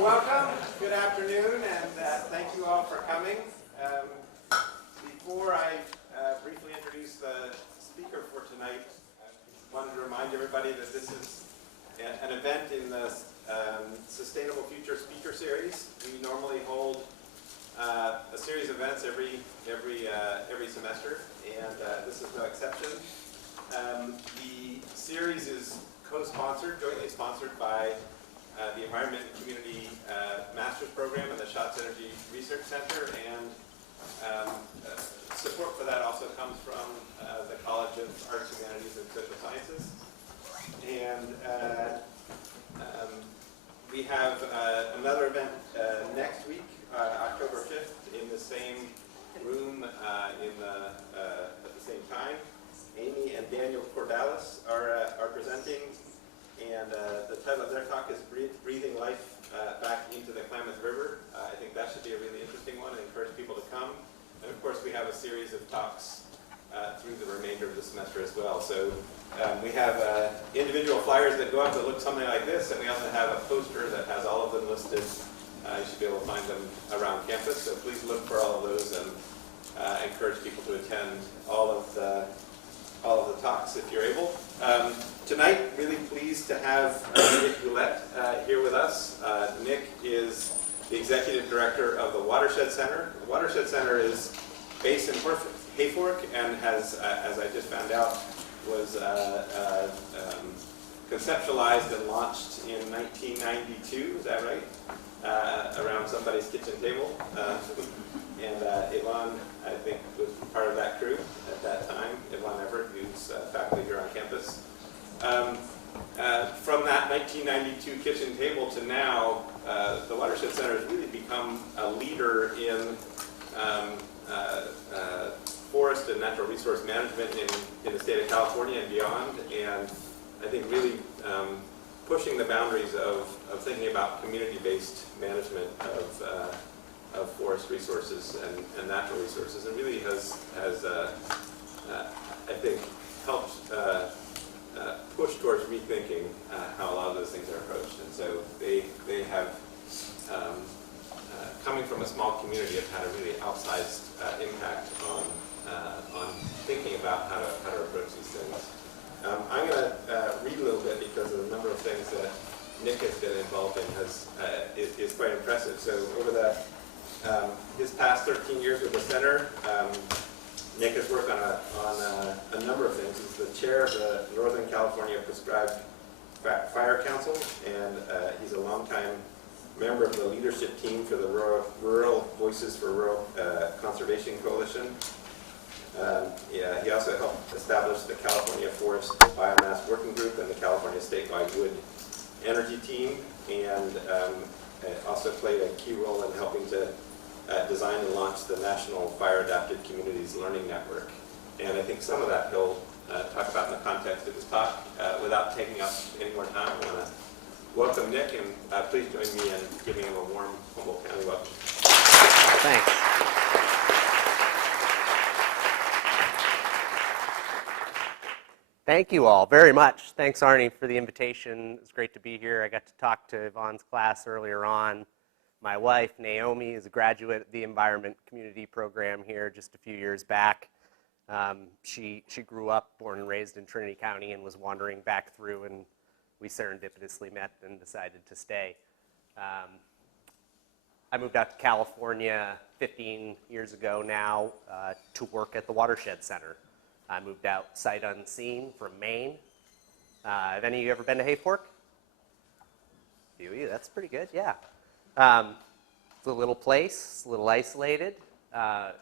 So welcome, good afternoon, and thank you all for coming. Before I briefly introduce the speaker for tonight, I wanted to remind everybody that this is an event in the Sustainable Future Speaker Series. We normally hold a series of events every semester, and this is no exception. The series is jointly sponsored by the Environment and Community Master's Program and the Schatz Research Center, and support for that also comes from the College of Arts, Humanities, and Social Sciences. And we have another event next week, October 5th, in the same room at the same time. Amy and Daniel Cordalis are presenting, and the title of their talk is Breathing Life Back into the Klamath River. I think that should be a really interesting one, and encourage people to come. And of course, we have a series of talks through the remainder of the semester as well. So we have individual flyers that go up that look something like this, and we also have a poster that has all of them listed. You should be able to find them around campus, so please look for all of those, and encourage people to attend all of the talks if you're able. Tonight, really pleased to have Nick Goulette here with us. Nick is the Executive Director of the Watershed Center. The Watershed Center is based in Hayfork and has, as I just found out, was conceptualized and launched in 1992, is that right? Around somebody's kitchen table. And Yvonne, I think, was part of that crew at that time. Yvonne Everett, who's faculty here on campus. From that 1992 kitchen table to now, the Watershed Center has really become a leader in forest and natural resource management in the state of California and beyond. And I think really pushing the boundaries of thinking about community-based management of forest resources and natural resources, and really has I think, helped push towards rethinking how a lot of those things are approached. And so they have, coming from a small community, have had a really outsized impact on thinking about how to approach these things. I'm going to read a little bit because of the number of things that Nick has been involved in is quite impressive. So over his past 13 years with the center, Nick has worked on a number of things. He's the chair of the Northern California Prescribed Fire Council, and he's a longtime member of the leadership team for the Rural Voices for Rural Conservation Coalition. He also helped establish the California Forest Biomass Working Group and the California Statewide Wood Energy Team, and also played a key role in helping to design and launch the National Fire Adapted Communities Learning Network. And I think some of that he'll talk about in the context of his talk. Without taking up any more time, I want to welcome Nick, and please join me in giving him a warm Humboldt County welcome. Thanks. Thank you all very much. Thanks, Arnie, for the invitation. It's great to be here. I got to talk to Yvonne's class earlier on. My wife, Naomi, is a graduate of the Environment Community Program here just a few years back. She grew up, born and raised in Trinity County, and was wandering back through, and we serendipitously met and decided to stay. I moved out to California 15 years ago now to work at the Watershed Center. I moved out sight unseen from Maine. Have any of you ever been to Hayfork? A few of you, that's pretty good, yeah. It's a little place, a little isolated. I'd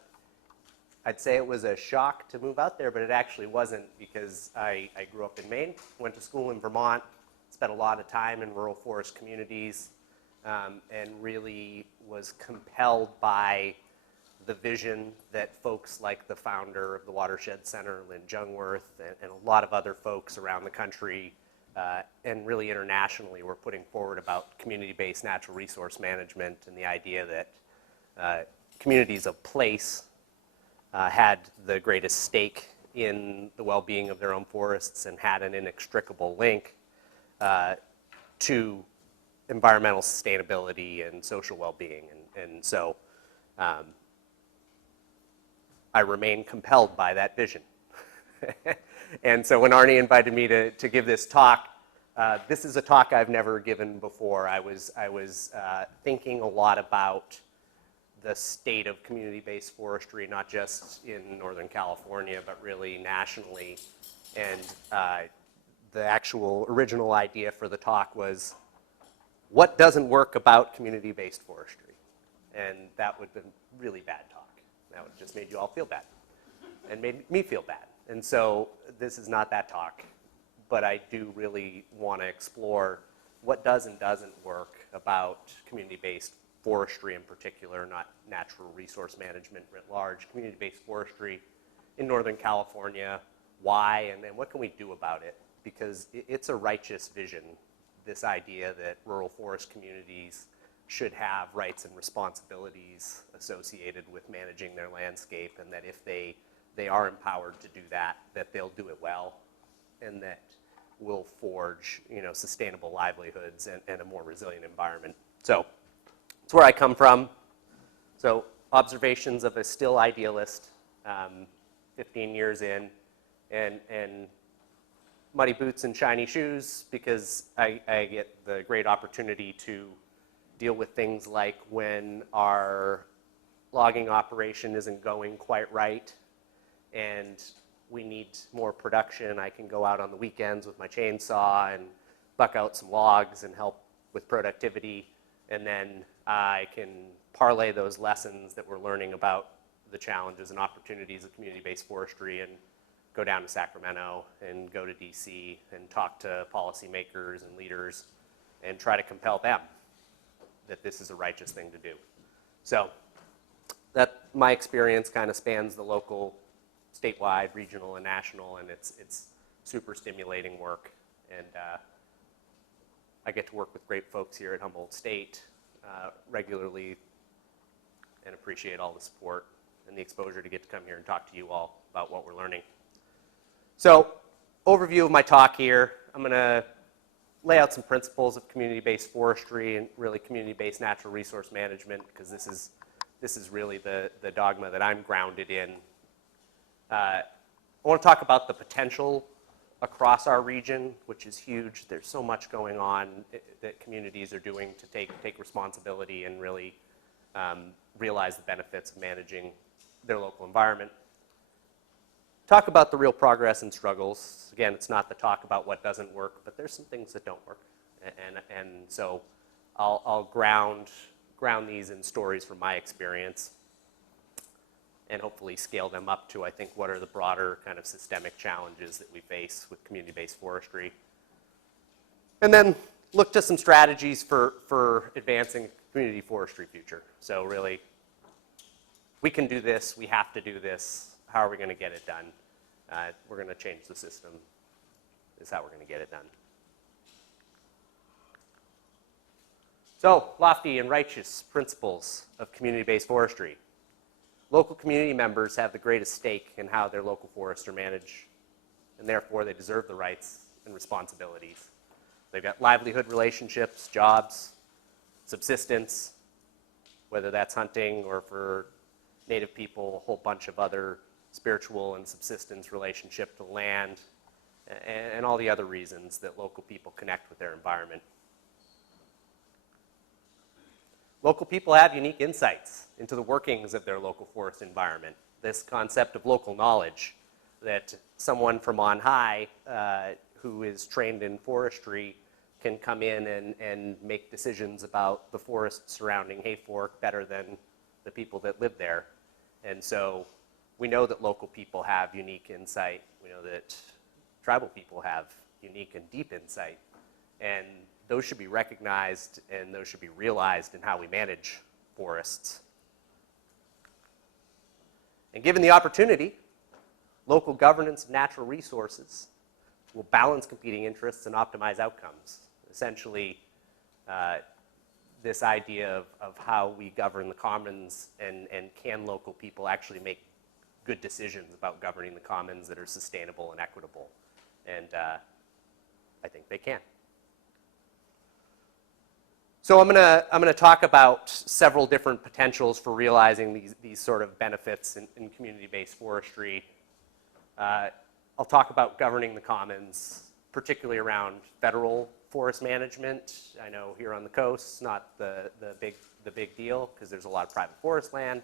say it was a shock to move out there, but it actually wasn't, because I grew up in Maine, went to school in Vermont, spent a lot of time in rural forest communities, and really was compelled by the vision that folks like the founder of the Watershed Center, Lynn Jungwirth, and a lot of other folks around the country and really internationally were putting forward about community-based natural resource management, and the idea that communities of place had the greatest stake in the well-being of their own forests and had an inextricable link to environmental sustainability and social well-being. And so I remain compelled by that vision. And so when Arnie invited me to give this talk, this is a talk I've never given before. I was thinking a lot about the state of community-based forestry, not just in Northern California, but really nationally. And the actual original idea for the talk was, what doesn't work about community-based forestry? And that would have been a really bad talk. That would just made you all feel bad and made me feel bad. And so this is not that talk, but I do really want to explore what does and doesn't work about community-based forestry in particular, not natural resource management writ large, community-based forestry in Northern California, why, and then what can we do about it? Because it's a righteous vision, this idea that rural forest communities should have rights and responsibilities associated with managing their landscape, and that if they are empowered to do that, that they'll do it well, and that will forge, sustainable livelihoods and a more resilient environment. So that's where I come from. So observations of a still idealist, 15 years in, and muddy boots and shiny shoes, because I get the great opportunity to deal with things like when our logging operation isn't going quite right and we need more production. I can go out on the weekends with my chainsaw and buck out some logs and help with productivity, and then I can parlay those lessons that we're learning about the challenges and opportunities of community-based forestry and go down to Sacramento and go to DC and talk to policymakers and leaders and try to compel them that this is a righteous thing to do. So that my experience kind of spans the local, statewide, regional, and national, and it's super stimulating work. And I get to work with great folks here at Humboldt State regularly and appreciate all the support and the exposure to get to come here and talk to you all about what we're learning. So, overview of my talk here. I'm going to lay out some principles of community-based forestry and really community-based natural resource management, because this is really the dogma that I'm grounded in. I want to talk about the potential across our region, which is huge. There's so much going on that communities are doing to take responsibility and really realize the benefits of managing their local environment. Talk about the real progress and struggles. Again, it's not the talk about what doesn't work, but there's some things that don't work. And so I'll ground these in stories from my experience and hopefully scale them up to, I think, what are the broader kind of systemic challenges that we face with community-based forestry. And then look to some strategies for advancing community forestry future. So really, we can do this, we have to do this. How are we going to get it done? We're going to change the system, is how we're going to get it done. So, lofty and righteous principles of community-based forestry. Local community members have the greatest stake in how their local forests are managed, and therefore they deserve the rights and responsibilities. They've got livelihood relationships, jobs, subsistence, whether that's hunting or for Native people, a whole bunch of other spiritual and subsistence relationship to land, and all the other reasons that local people connect with their environment. Local people have unique insights into the workings of their local forest environment. This concept of local knowledge, that someone from on high who is trained in forestry can come in and make decisions about the forest surrounding Hayfork better than the people that live there. And so we know that local people have unique insight. We know that tribal people have unique and deep insight. And those should be recognized and those should be realized in how we manage forests. And given the opportunity, local governance of natural resources will balance competing interests and optimize outcomes. Essentially, this idea of how we govern the commons and can local people actually make good decisions about governing the commons that are sustainable and equitable. And I think they can. So I'm gonna talk about several different potentials for realizing these sort of benefits in community-based forestry. I'll talk about governing the commons, particularly around federal forest management. I know here on the coast, it's not the big deal because there's a lot of private forest land,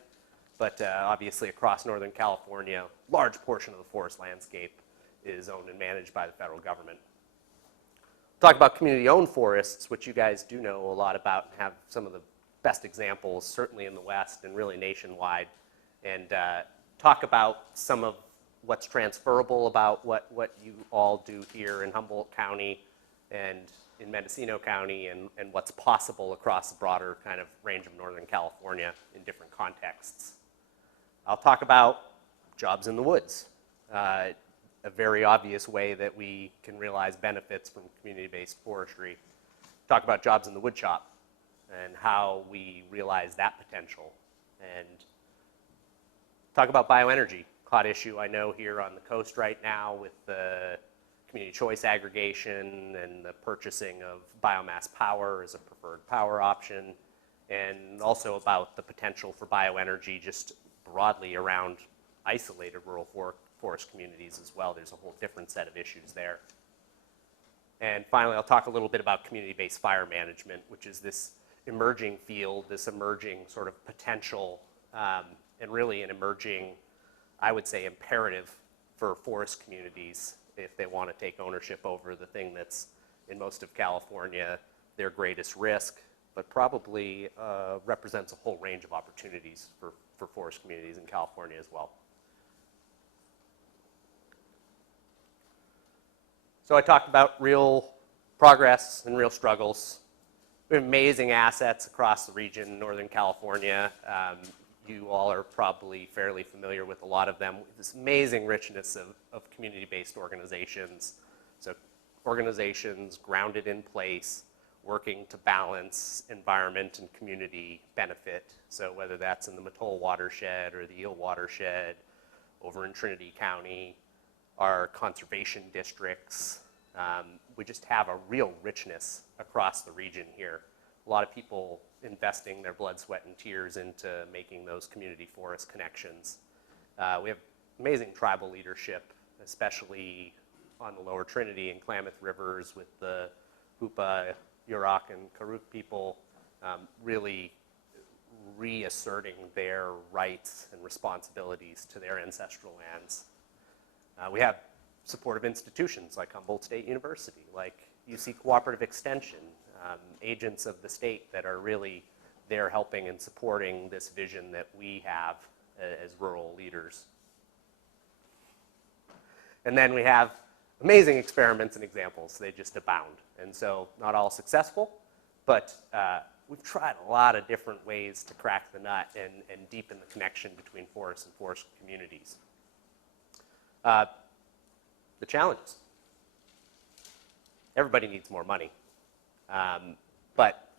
but obviously across Northern California, a large portion of the forest landscape is owned and managed by the federal government. Talk about community-owned forests, which you guys do know a lot about and have some of the best examples, certainly in the West and really nationwide, and talk about some of what's transferable about what you all do here in Humboldt County and in Mendocino County, and what's possible across the broader kind of range of Northern California in different contexts. I'll talk about jobs in the woods. A very obvious way that we can realize benefits from community-based forestry. Talk about jobs in the wood shop and how we realize that potential. And talk about bioenergy, hot issue I know here on the coast right now with the community choice aggregation and the purchasing of biomass power as a preferred power option, and also about the potential for bioenergy just broadly around isolated rural forest communities as well. There's a whole different set of issues there. And finally, I'll talk a little bit about community-based fire management, which is this emerging field, this emerging sort of potential, and really an emerging, I would say, imperative for forest communities if they want to take ownership over the thing that's, in most of California, their greatest risk, but probably represents a whole range of opportunities for forest communities in California as well. So I talked about real progress and real struggles. We have amazing assets across the region, Northern California. You all are probably fairly familiar with a lot of them. This amazing richness of community-based organizations. So organizations grounded in place, working to balance environment and community benefit. So whether that's in the Mattole watershed or the Eel watershed, over in Trinity County, our conservation districts. We just have a real richness across the region here. A lot of people investing their blood, sweat, and tears into making those community forest connections. We have amazing tribal leadership, especially on the lower Trinity and Klamath rivers with the Hoopa, Yurok, and Karuk people really reasserting their rights and responsibilities to their ancestral lands. We have supportive institutions like Humboldt State University, like UC Cooperative Extension, agents of the state that are really there helping and supporting this vision that we have as rural leaders. And then we have amazing experiments and examples. They just abound. And so not all successful, but we've tried a lot of different ways to crack the nut and deepen the connection between forests and forest communities. The challenges. Everybody needs more money. But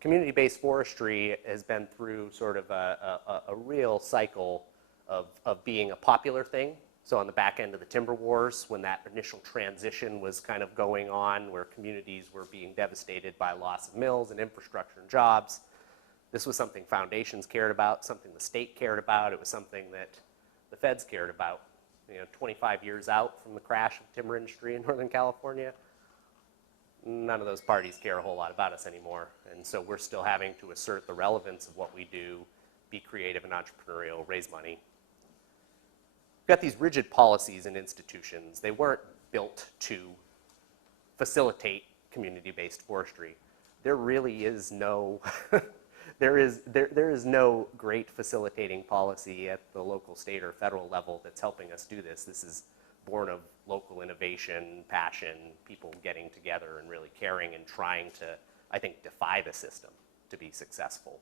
community-based forestry has been through sort of a real cycle of being a popular thing. So on the back end of the timber wars, when that initial transition was kind of going on, where communities were being devastated by loss of mills and infrastructure and jobs, this was something foundations cared about, something the state cared about. It was something that the feds cared about. 25 years out from the crash of timber industry in Northern California, none of those parties care a whole lot about us anymore. And so we're still having to assert the relevance of what we do, be creative and entrepreneurial, raise money. We've got these rigid policies and institutions. They weren't built to facilitate community-based forestry. There really is no there is no great facilitating policy at the local, state, or federal level that's helping us do this. This is born of local innovation, passion, people getting together and really caring and trying to, I think, defy the system to be successful.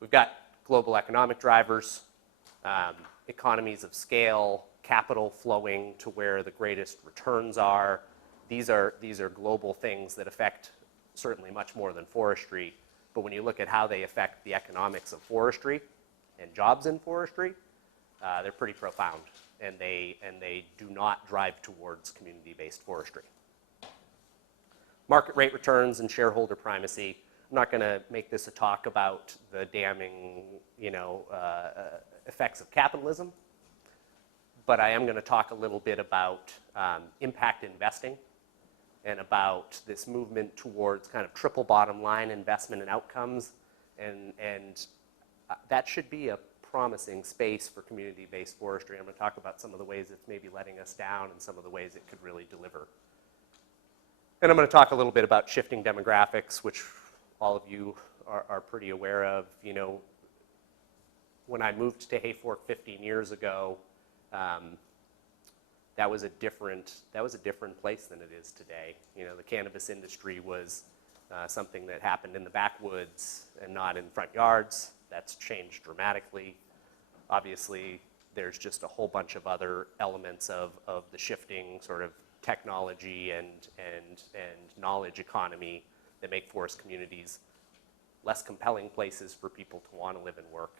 We've got global economic drivers, economies of scale, capital flowing to where the greatest returns are. These are global things that affect certainly much more than forestry. But when you look at how they affect the economics of forestry and jobs in forestry, they're pretty profound, and they do not drive towards community-based forestry. market rate returns and shareholder primacy. I'm not going to make this a talk about the damning, effects of capitalism, but I am going to talk a little bit about impact investing and about this movement towards kind of triple bottom line investment and outcomes, and that should be a promising space for community-based forestry. I'm going to talk about some of the ways it's maybe letting us down and some of the ways it could really deliver. And I'm going to talk a little bit about shifting demographics, which all of you are pretty aware of. When I moved to Hayfork 15 years ago, that was a different place than it is today. The cannabis industry was something that happened in the backwoods and not in front yards. That's changed dramatically. Obviously, there's just a whole bunch of other elements of the shifting sort of technology and knowledge economy that make forest communities less compelling places for people to want to live and work,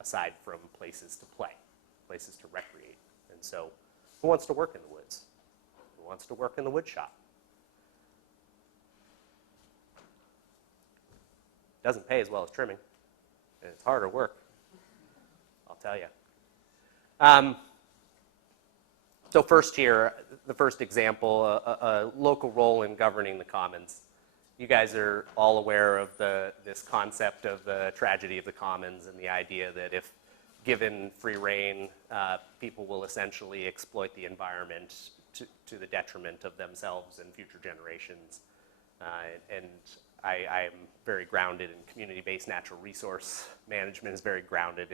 aside from places to play, places to recreate. And so, who wants to work in the woods? Who wants to work in the wood shop? Doesn't pay as well as trimming, and it's harder work, I'll tell you. So first here, the first example, a local role in governing the commons. You guys are all aware of this concept of the tragedy of the commons and the idea that if given free rein, people will essentially exploit the environment to the detriment of themselves and future generations. And I am very grounded in community-based natural resource management, is very grounded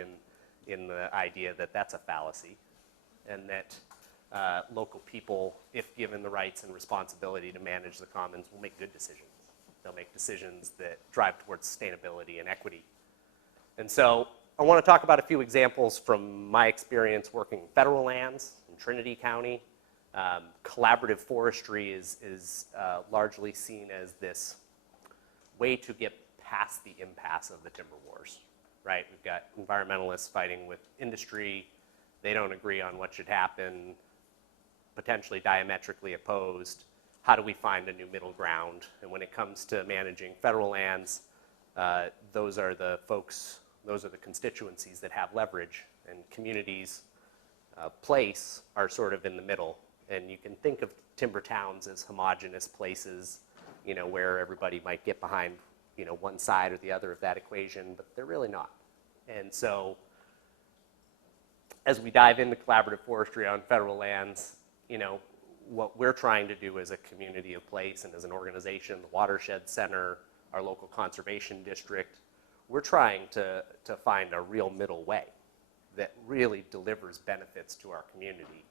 in the idea that that's a fallacy, and that local people, if given the rights and responsibility to manage the commons, will make good decisions. They'll make decisions that drive towards sustainability and equity. And so I want to talk about a few examples from my experience working federal lands in Trinity County. Collaborative forestry is largely seen as this way to get past the impasse of the timber wars, right? We've got environmentalists fighting with industry. They don't agree on what should happen, potentially diametrically opposed. How do we find a new middle ground? And when it comes to managing federal lands, those are the constituencies that have leverage, and communities, place are sort of in the middle. And you can think of timber towns as homogenous places, where everybody might get behind, one side or the other of that equation, but they're really not. And so as we dive into collaborative forestry on federal lands, what we're trying to do as a community of place and as an organization, the Watershed Center, our local conservation district, we're trying to find a real middle way that really delivers benefits to our community.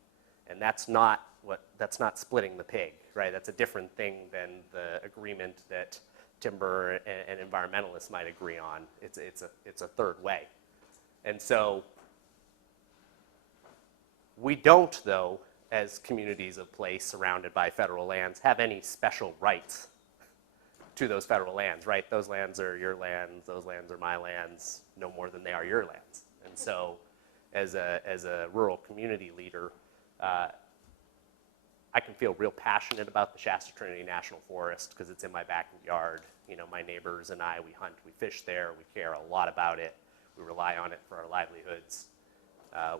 And that's not splitting the pig, right? That's a different thing than the agreement that timber and environmentalists might agree on. It's a third way. And so we don't, though, as communities of place surrounded by federal lands, have any special rights to those federal lands, right? Those lands are your lands, those lands are my lands, no more than they are your lands. And so as a rural community leader, I can feel real passionate about the Shasta Trinity National Forest because it's in my backyard. My neighbors and I, we hunt, we fish there, we care a lot about it. We rely on it for our livelihoods.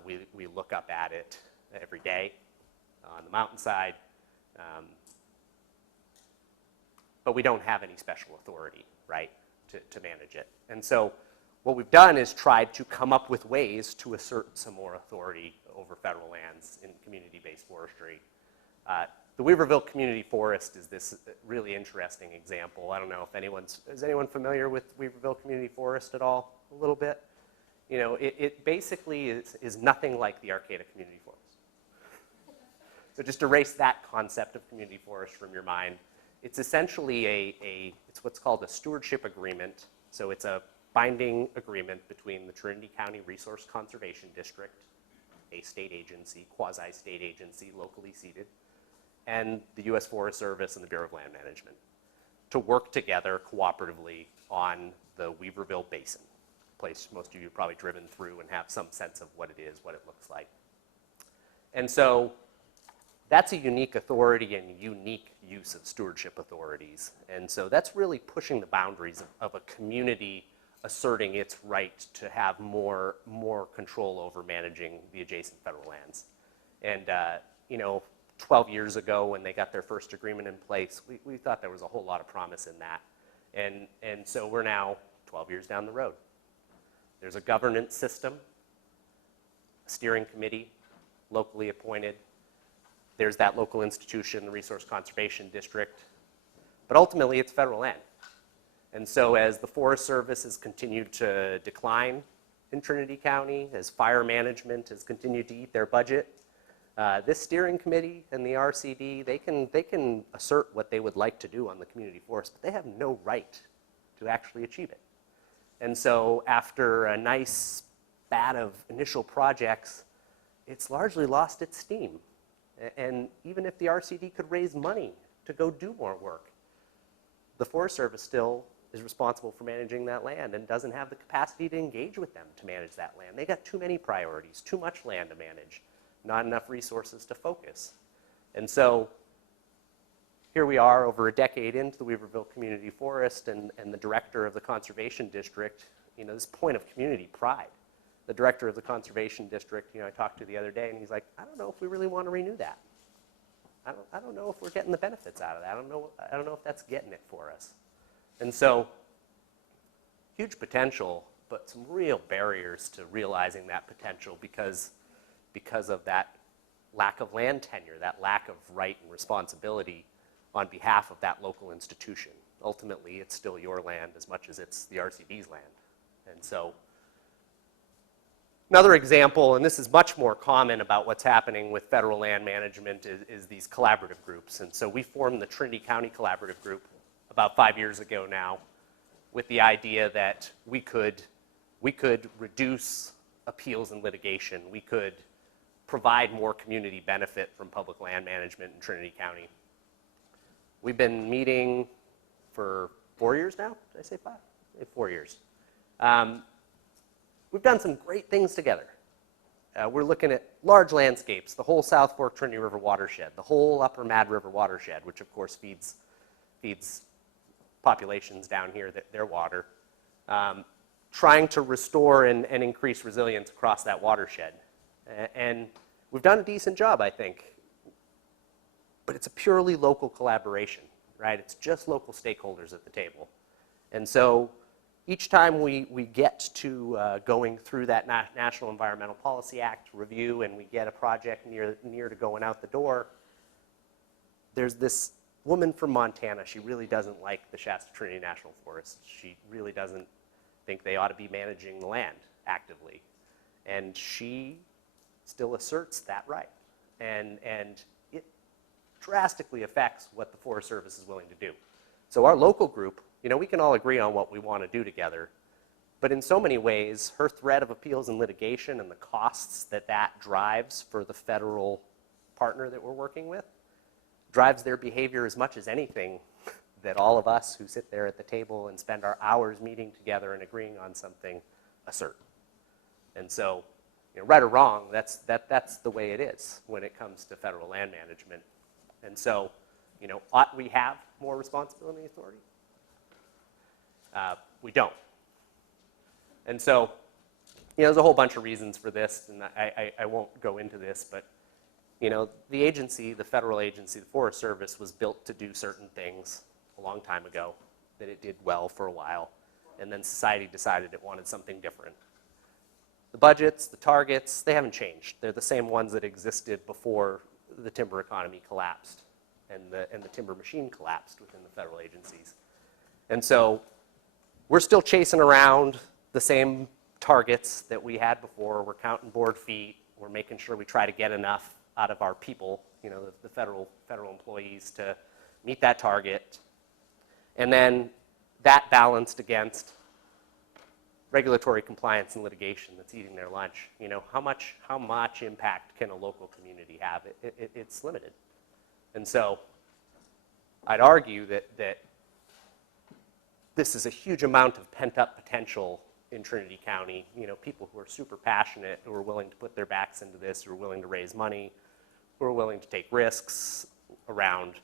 We look up at it every day on the mountainside. But we don't have any special authority, right, to manage it. And so what we've done is tried to come up with ways to assert some more authority over federal lands in community-based forestry. The Weaverville Community Forest is this really interesting example. I don't know if is anyone familiar with Weaverville Community Forest at all? A little bit? It basically is nothing like the Arcata Community Forest. So just erase that concept of community forest from your mind. It's essentially it's what's called a stewardship agreement. So it's a binding agreement between the Trinity County Resource Conservation District, a state agency, quasi-state agency, locally seated, and the U.S. Forest Service and the Bureau of Land Management to work together cooperatively on the Weaverville Basin, a place most of you have probably driven through and have some sense of what it is, what it looks like. And so that's a unique authority and unique use of stewardship authorities. And so that's really pushing the boundaries of a community asserting its right to have more control over managing the adjacent federal lands. And, 12 years ago when they got their first agreement in place, we thought there was a whole lot of promise in that. And so we're now 12 years down the road. There's a governance system, a steering committee, locally appointed. There's that local institution, the Resource Conservation District. But ultimately, it's federal land. And so as the Forest Service has continued to decline in Trinity County, as fire management has continued to eat their budget, this steering committee and the RCD, they can assert what they would like to do on the community forest, but they have no right to actually achieve it. And so after a nice spat of initial projects, it's largely lost its steam. And even if the RCD could raise money to go do more work, the Forest Service still is responsible for managing that land and doesn't have the capacity to engage with them to manage that land. They got too many priorities, too much land to manage, not enough resources to focus. And so here we are over a decade into the Weaverville Community Forest, and the director of the Conservation District, this point of community pride. The director of the Conservation District, I talked to the other day, and he's like, I don't know if we really want to renew that. I don't know if we're getting the benefits out of that. I don't know if that's getting it for us. And so, huge potential, but some real barriers to realizing that potential because of that lack of land tenure, that lack of right and responsibility on behalf of that local institution. Ultimately, it's still your land as much as it's the RCD's land. And so, another example, and this is much more common about what's happening with federal land management, is these collaborative groups. And so we formed the Trinity County Collaborative Group about 5 years ago now with the idea that we could reduce appeals and litigation. We could provide more community benefit from public land management in Trinity County. We've been meeting for 4 years now. Did I say 5? 4 years. We've done some great things together. We're looking at large landscapes, the whole South Fork Trinity River watershed, the whole Upper Mad River watershed, which of course feeds populations down here, their water, trying to restore and increase resilience across that watershed. And we've done a decent job, I think. But it's a purely local collaboration, right? It's just local stakeholders at the table. And so each time we get to going through that National Environmental Policy Act review and we get a project near to going out the door, there's this woman from Montana. She really doesn't like the Shasta Trinity National Forest. She really doesn't think they ought to be managing the land actively. And she still asserts that right. And it drastically affects what the Forest Service is willing to do. So our local group, we can all agree on what we want to do together, but in so many ways, her threat of appeals and litigation and the costs that drives for the federal partner that we're working with drives their behavior as much as anything that all of us who sit there at the table and spend our hours meeting together and agreeing on something assert. And so, right or wrong, that's the way it is when it comes to federal land management. And so, ought we have more responsibility and authority? We don't. And so, there's a whole bunch of reasons for this, and I won't go into this, but the agency, the federal agency, the Forest Service, was built to do certain things a long time ago that it did well for a while, and then society decided it wanted something different. The budgets, the targets, they haven't changed. They're the same ones that existed before the timber economy collapsed and the timber machine collapsed within the federal agencies. And so we're still chasing around the same targets that we had before. We're counting board feet. We're making sure we try to get enough out of our people, the federal employees, to meet that target. And then that balanced against regulatory compliance and litigation that's eating their lunch. How much impact can a local community have? It's limited. And so I'd argue that this is a huge amount of pent-up potential in Trinity County. People who are super passionate, who are willing to put their backs into this, who are willing to raise money, who are willing to take risks around,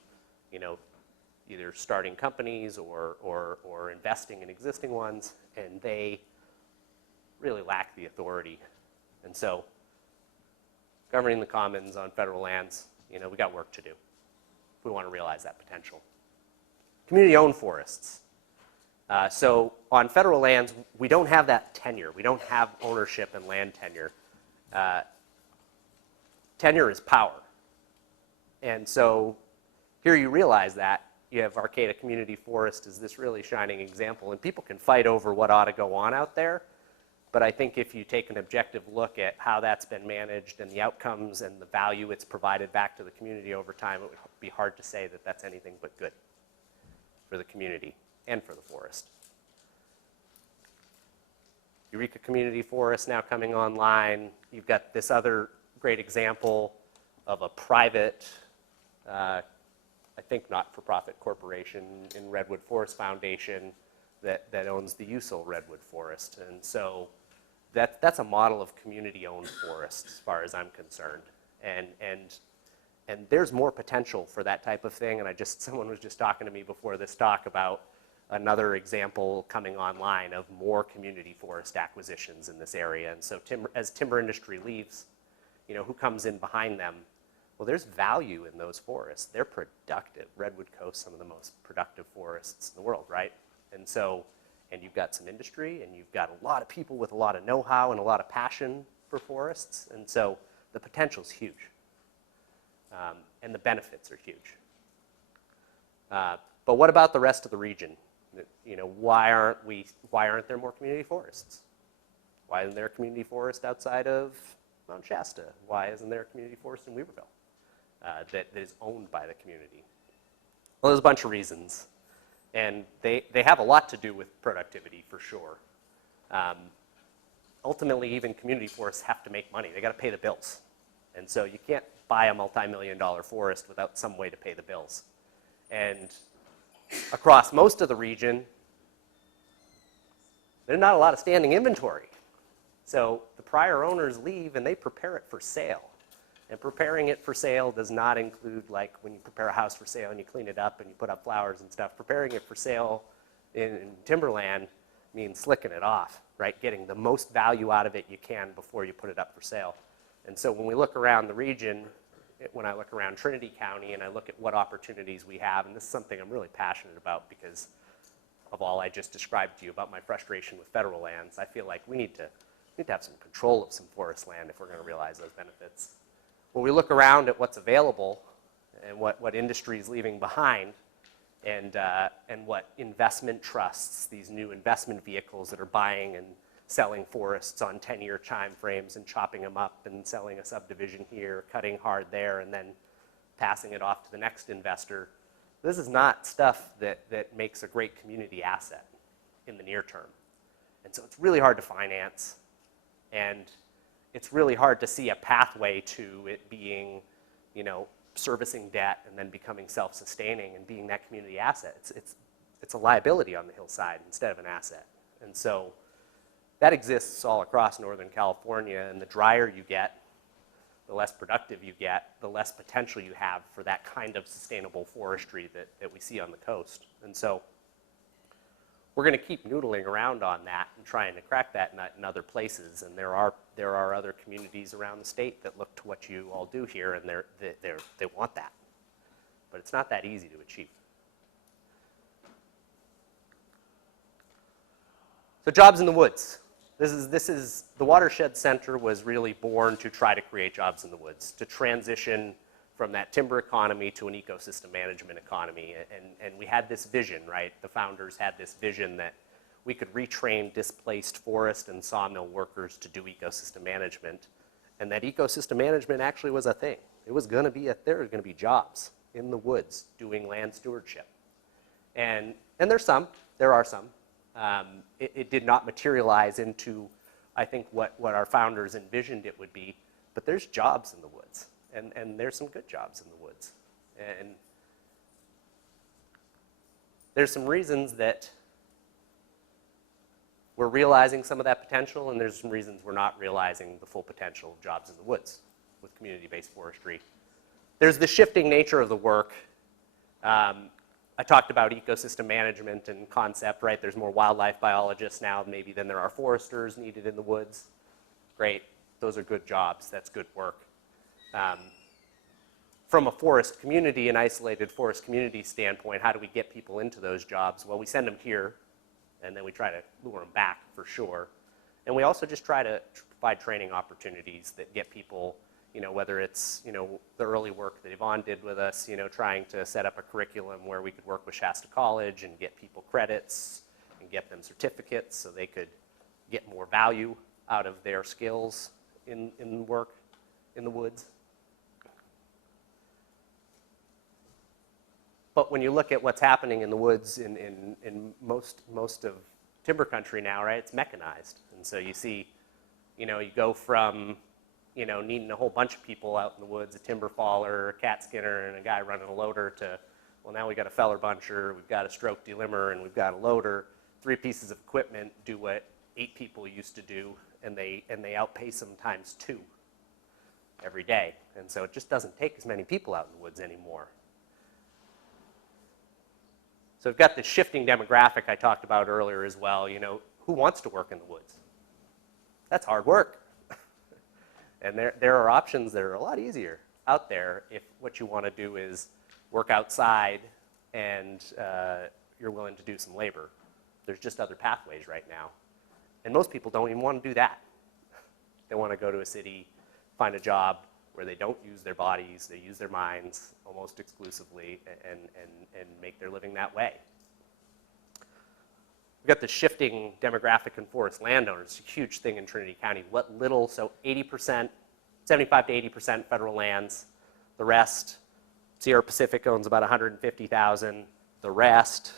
either starting companies or investing in existing ones, and they really lack the authority. And so governing the commons on federal lands, we got work to do if we want to realize that potential. Community-owned forests. So on federal lands, we don't have that tenure. We don't have ownership and land tenure. Tenure is power. And so here you realize that. You have Arcata Community Forest as this really shining example, and people can fight over what ought to go on out there, but I think if you take an objective look at how that's been managed and the outcomes and the value it's provided back to the community over time, it would be hard to say that that's anything but good for the community and for the forest. Eureka Community Forest now coming online. You've got this other great example of a private, I think not-for-profit corporation in Redwood Forest Foundation that owns the Usil Redwood Forest. And so that's a model of community-owned forests as far as I'm concerned. And there's more potential for that type of thing. And someone was just talking to me before this talk about another example coming online of more community forest acquisitions in this area. And so as timber industry leaves, who comes in behind them? Well, there's value in those forests. They're productive. Redwood Coast, some of the most productive forests in the world, right? And so, and you've got some industry, and you've got a lot of people with a lot of know-how and a lot of passion for forests. And so the potential's huge. And the benefits are huge. But what about the rest of the region? Why aren't there more community forests? Why isn't there a community forest outside of Mount Shasta? Why isn't there a community forest in Weaverville that is owned by the community? Well, there's a bunch of reasons. And they have a lot to do with productivity, for sure. Ultimately, even community forests have to make money. They got to pay the bills. And so you can't buy a multi-million-dollar forest without some way to pay the bills. And across most of the region, there's not a lot of standing inventory. So the prior owners leave and they prepare it for sale. And preparing it for sale does not include, like, when you prepare a house for sale and you clean it up and you put up flowers and stuff. Preparing it for sale in timberland means slicking it off, right? Getting the most value out of it you can before you put it up for sale. And so when we look around the region, when I look around Trinity County and I look at what opportunities we have, and this is something I'm really passionate about because of all I just described to you about my frustration with federal lands, I feel like we need to have some control of some forest land if we're going to realize those benefits. When we look around at what's available and what industry is leaving behind and what investment trusts, these new investment vehicles that are buying and selling forests on 10-year time frames and chopping them up and selling a subdivision here, cutting hard there, and then passing it off to the next investor. This is not stuff that makes a great community asset in the near term. And so it's really hard to finance, and it's really hard to see a pathway to it being, servicing debt and then becoming self-sustaining and being that community asset. It's a liability on the hillside instead of an asset. And so that exists all across Northern California, and the drier you get, the less productive you get, the less potential you have for that kind of sustainable forestry that we see on the coast. And so we're going to keep noodling around on that and trying to crack that in other places. And there are other communities around the state that look to what you all do here, and they want that. But it's not that easy to achieve. So jobs in the woods. This is the Watershed Center was really born to try to create jobs in the woods, to transition from that timber economy to an ecosystem management economy. And we had this vision, right? The founders had this vision that we could retrain displaced forest and sawmill workers to do ecosystem management, and that ecosystem management actually was a thing. It was going to be there were going to be jobs in the woods doing land stewardship. And there are some. It did not materialize into, I think, what our founders envisioned it would be, but there's jobs in the woods, and there's some good jobs in the woods. And there's some reasons that we're realizing some of that potential, and there's some reasons we're not realizing the full potential of jobs in the woods with community-based forestry. there's the shifting nature of the work. I talked about ecosystem management and concept, right? There's more wildlife biologists now maybe than there are foresters needed in the woods. Great, those are good jobs, that's good work. From a forest community, an isolated forest community standpoint, how do we get people into those jobs? Well, we send them here, and then we try to lure them back for sure. And we also just try to provide training opportunities that get people, whether it's, the early work that Yvonne did with us, trying to set up a curriculum where we could work with Shasta College and get people credits and get them certificates so they could get more value out of their skills in work in the woods. But when you look at what's happening in the woods in most of timber country now, right, it's mechanized. And so you see, you go from, needing a whole bunch of people out in the woods, a timber faller, a cat skinner, and a guy running a loader to, well, now we got a feller buncher, we've got a stroke delimber, and we've got a loader. 3 pieces of equipment do what 8 people used to do, and they outpace them times 2 every day. And so it just doesn't take as many people out in the woods anymore. So we've got the shifting demographic I talked about earlier as well. Who wants to work in the woods? That's hard work. And there are options that are a lot easier out there if what you want to do is work outside and you're willing to do some labor. There's just other pathways right now. And most people don't even want to do that. They want to go to a city, find a job where they don't use their bodies, they use their minds almost exclusively and make their living that way. We've got the shifting demographic in forest landowners. It's a huge thing in Trinity County. What little, so 80%, 75 to 80% federal lands. The rest, Sierra Pacific owns about 150,000. The rest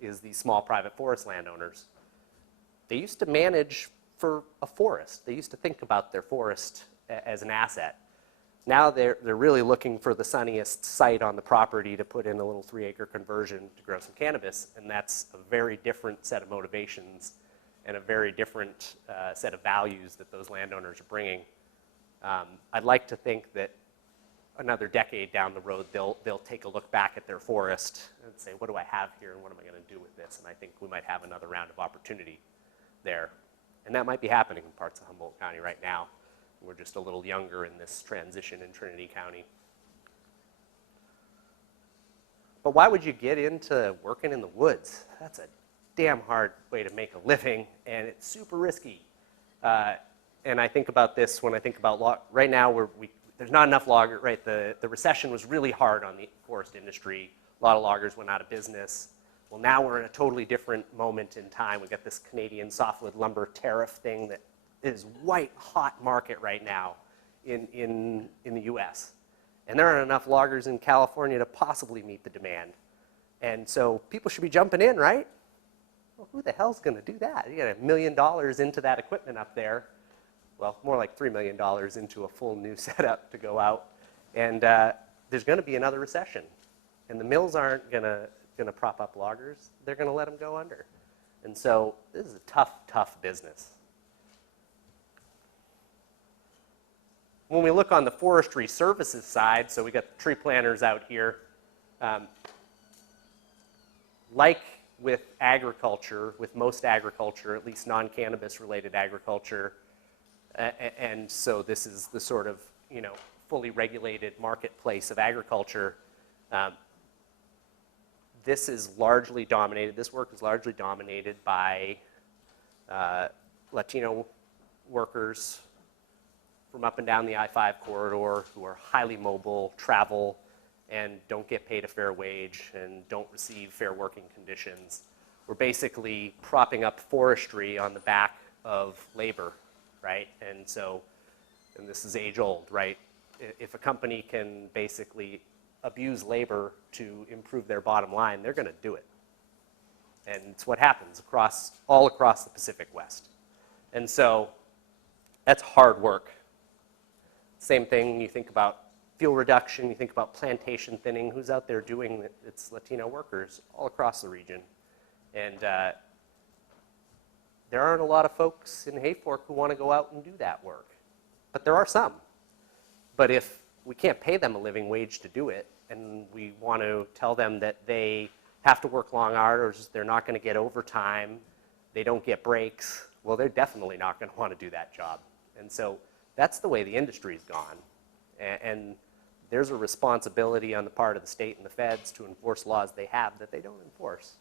is these small private forest landowners. They used to manage for a forest. They used to think about their forest as an asset. Now they're really looking for the sunniest site on the property to put in a little 3-acre conversion to grow some cannabis, and that's a very different set of motivations and a very different set of values that those landowners are bringing. I'd like to think that another decade down the road, they'll take a look back at their forest and say, what do I have here and what am I going to do with this? And I think we might have another round of opportunity there. And that might be happening in parts of Humboldt County right now. We're just a little younger in this transition in Trinity County. But why would you get into working in the woods? That's a damn hard way to make a living, and it's super risky. And I think about this when I think about right now, there's not enough loggers, right? The recession was really hard on the forest industry. A lot of loggers went out of business. Well, now we're in a totally different moment in time. We've got this Canadian softwood lumber tariff thing that is white hot market right now in the US. And there aren't enough loggers in California to possibly meet the demand. And so people should be jumping in, right? Well, who the hell's going to do that? You got $1 million into that equipment up there. Well, more like $3 million into a full new setup to go out. And there's going to be another recession. And the mills aren't going to prop up loggers. They're going to let them go under. And so this is a tough, tough business. When we look on the forestry services side, so we got the tree planters out here. Like with agriculture, with most agriculture, at least non-cannabis related agriculture, and so this is the sort of, fully regulated marketplace of agriculture. This is largely dominated, this work is largely dominated by Latino workers from up and down the I-5 corridor who are highly mobile, travel, and don't get paid a fair wage and don't receive fair working conditions. We're basically propping up forestry on the back of labor, right? And so, and this is age old, right? If a company can basically abuse labor to improve their bottom line, they're going to do it. And it's what happens all across the Pacific West. And so that's hard work. Same thing, you think about fuel reduction, you think about plantation thinning. Who's out there doing it? It's Latino workers all across the region. And there aren't a lot of folks in Hayfork who want to go out and do that work. But there are some. But if we can't pay them a living wage to do it, and we want to tell them that they have to work long hours, they're not going to get overtime, they don't get breaks, well, they're definitely not going to want to do that job. And so that's the way the industry's gone. And there's a responsibility on the part of the state and the feds to enforce laws they have that they don't enforce.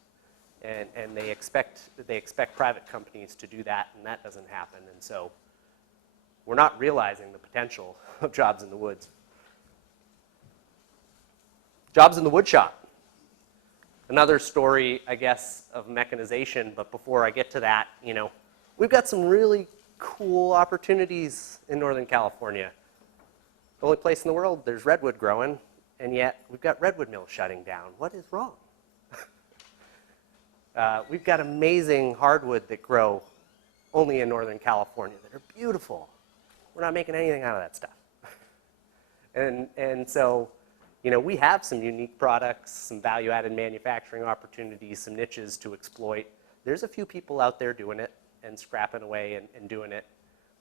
And they expect private companies to do that, and that doesn't happen. And so we're not realizing the potential of jobs in the woods. Jobs in the wood shop. Another story, I guess, of mechanization, but before I get to that, you know, we've got some really cool opportunities in Northern California. The only place in the world there's redwood growing, and yet we've got redwood mills shutting down. What is wrong? We've got amazing hardwood that grow only in Northern California that are beautiful. We're not making anything out of that stuff. And so, you know, we have some unique products, some value-added manufacturing opportunities, some niches to exploit. There's a few people out there doing it and scrapping away and doing it,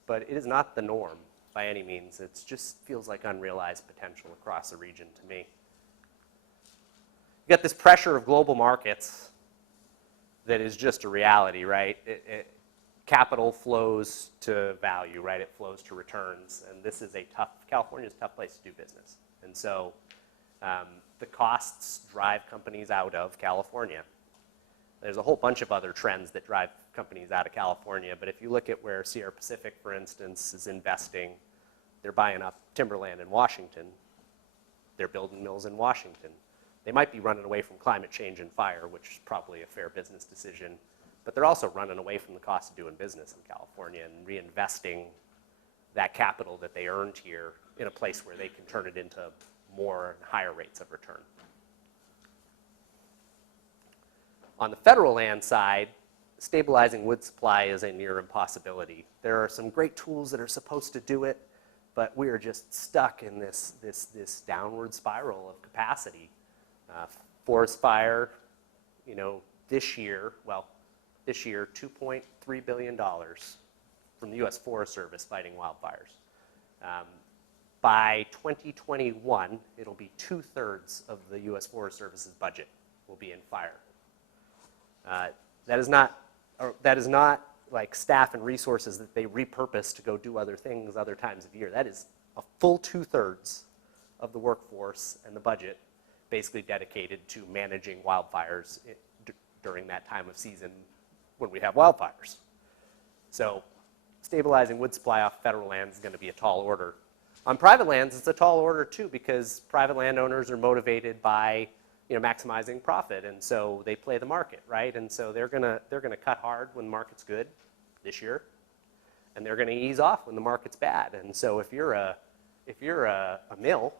but it is not the norm by any means. It just feels like unrealized potential across the region to me. You got this pressure of global markets that is just a reality, right? Capital flows to value, right? It flows to returns, and this is California's a tough place to do business. And so the costs drive companies out of California. There's a whole bunch of other trends that drive companies out of California, but if you look at where Sierra Pacific, for instance, is investing, they're buying up timberland in Washington. They're building mills in Washington. They might be running away from climate change and fire, which is probably a fair business decision, but they're also running away from the cost of doing business in California and reinvesting that capital that they earned here in a place where they can turn it into more and higher rates of return. On the federal land side, stabilizing wood supply is a near impossibility. There are some great tools that are supposed to do it, but we are just stuck in this downward spiral of capacity. Forest fire, you know, this year, $2.3 billion from the U.S. Forest Service fighting wildfires. By 2021, it'll be 2/3 of the U.S. Forest Service's budget will be in fire. That is not like staff and resources that they repurpose to go do other things other times of year. That is a full 2/3 of the workforce and the budget basically dedicated to managing wildfires during that time of season when we have wildfires. So stabilizing wood supply off federal land is going to be a tall order. On private lands, it's a tall order too, because private landowners are motivated by, you know, maximizing profit, and so they play the market, right? And so they're gonna cut hard when the market's good this year, and they're gonna ease off when the market's bad. And so if you're a mill,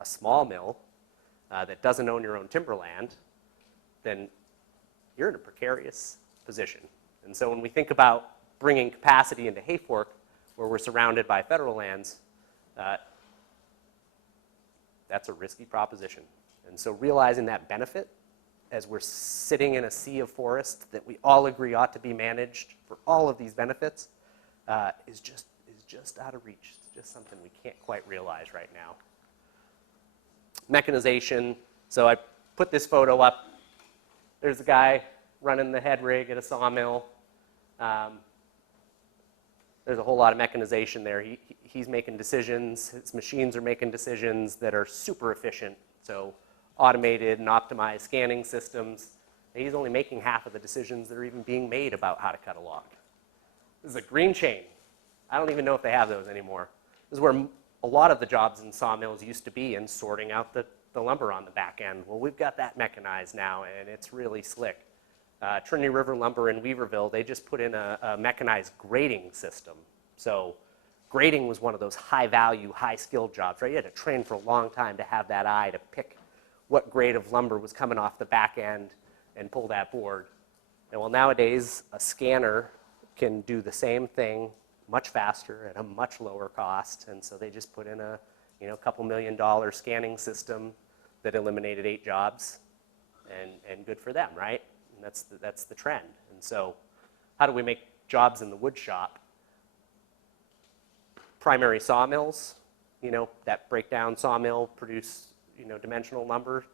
a small mill that doesn't own your own timberland, then you're in a precarious position. And so when we think about bringing capacity into Hayfork, where we're surrounded by federal lands, that's a risky proposition. And so realizing that benefit as we're sitting in a sea of forest that we all agree ought to be managed for all of these benefits is just out of reach. It's just something we can't quite realize right now. Mechanization. So I put this photo up. There's a guy running the head rig at a sawmill. There's a whole lot of mechanization there. He's making decisions. His machines are making decisions that are super efficient. So automated and optimized scanning systems. He's only making half of the decisions that are even being made about how to cut a log. This is a green chain. I don't even know if they have those anymore. This is where a lot of the jobs in sawmills used to be, in sorting out the lumber on the back end. Well, we've got that mechanized now, and it's really slick. Trinity River Lumber in Weaverville, they just put in a mechanized grading system. So grading was one of those high-value, high-skilled jobs, right? You had to train for a long time to have that eye to pick what grade of lumber was coming off the back end and pull that board. And well, nowadays, a scanner can do the same thing much faster at a much lower cost, and so they just put in a couple $1 million scanning system that eliminated 8 jobs, and good for them, right? And that's the trend. And so how do we make jobs in the wood shop? Primary sawmills, that breakdown sawmill produce, dimensional lumber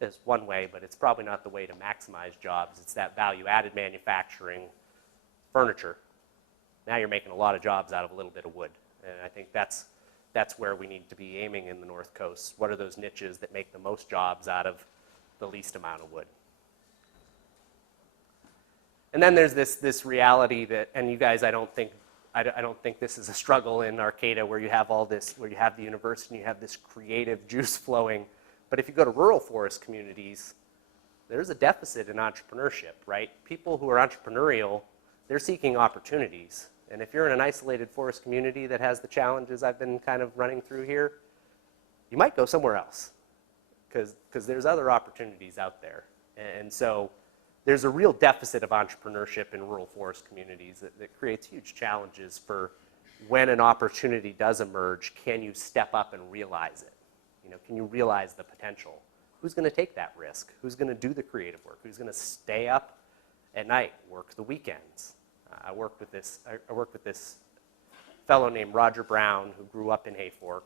is one way, but it's probably not the way to maximize jobs. It's that value-added manufacturing, furniture. Now you're making a lot of jobs out of a little bit of wood. And I think that's where we need to be aiming in the North Coast. What are those niches that make the most jobs out of the least amount of wood? And then there's this reality that, and you guys, I don't think this is a struggle in Arcata where you have all this, where you have the university and you have this creative juice flowing. But if you go to rural forest communities, there's a deficit in entrepreneurship, right? People who are entrepreneurial, they're seeking opportunities. And if you're in an isolated forest community that has the challenges I've been kind of running through here, you might go somewhere else because there's other opportunities out there. And so there's a real deficit of entrepreneurship in rural forest communities that creates huge challenges for when an opportunity does emerge, can you step up and realize it? Can you realize the potential? Who's going to take that risk? Who's going to do the creative work? Who's going to stay up at night, work the weekends? I work with this fellow named Roger Brown who grew up in Hayfork,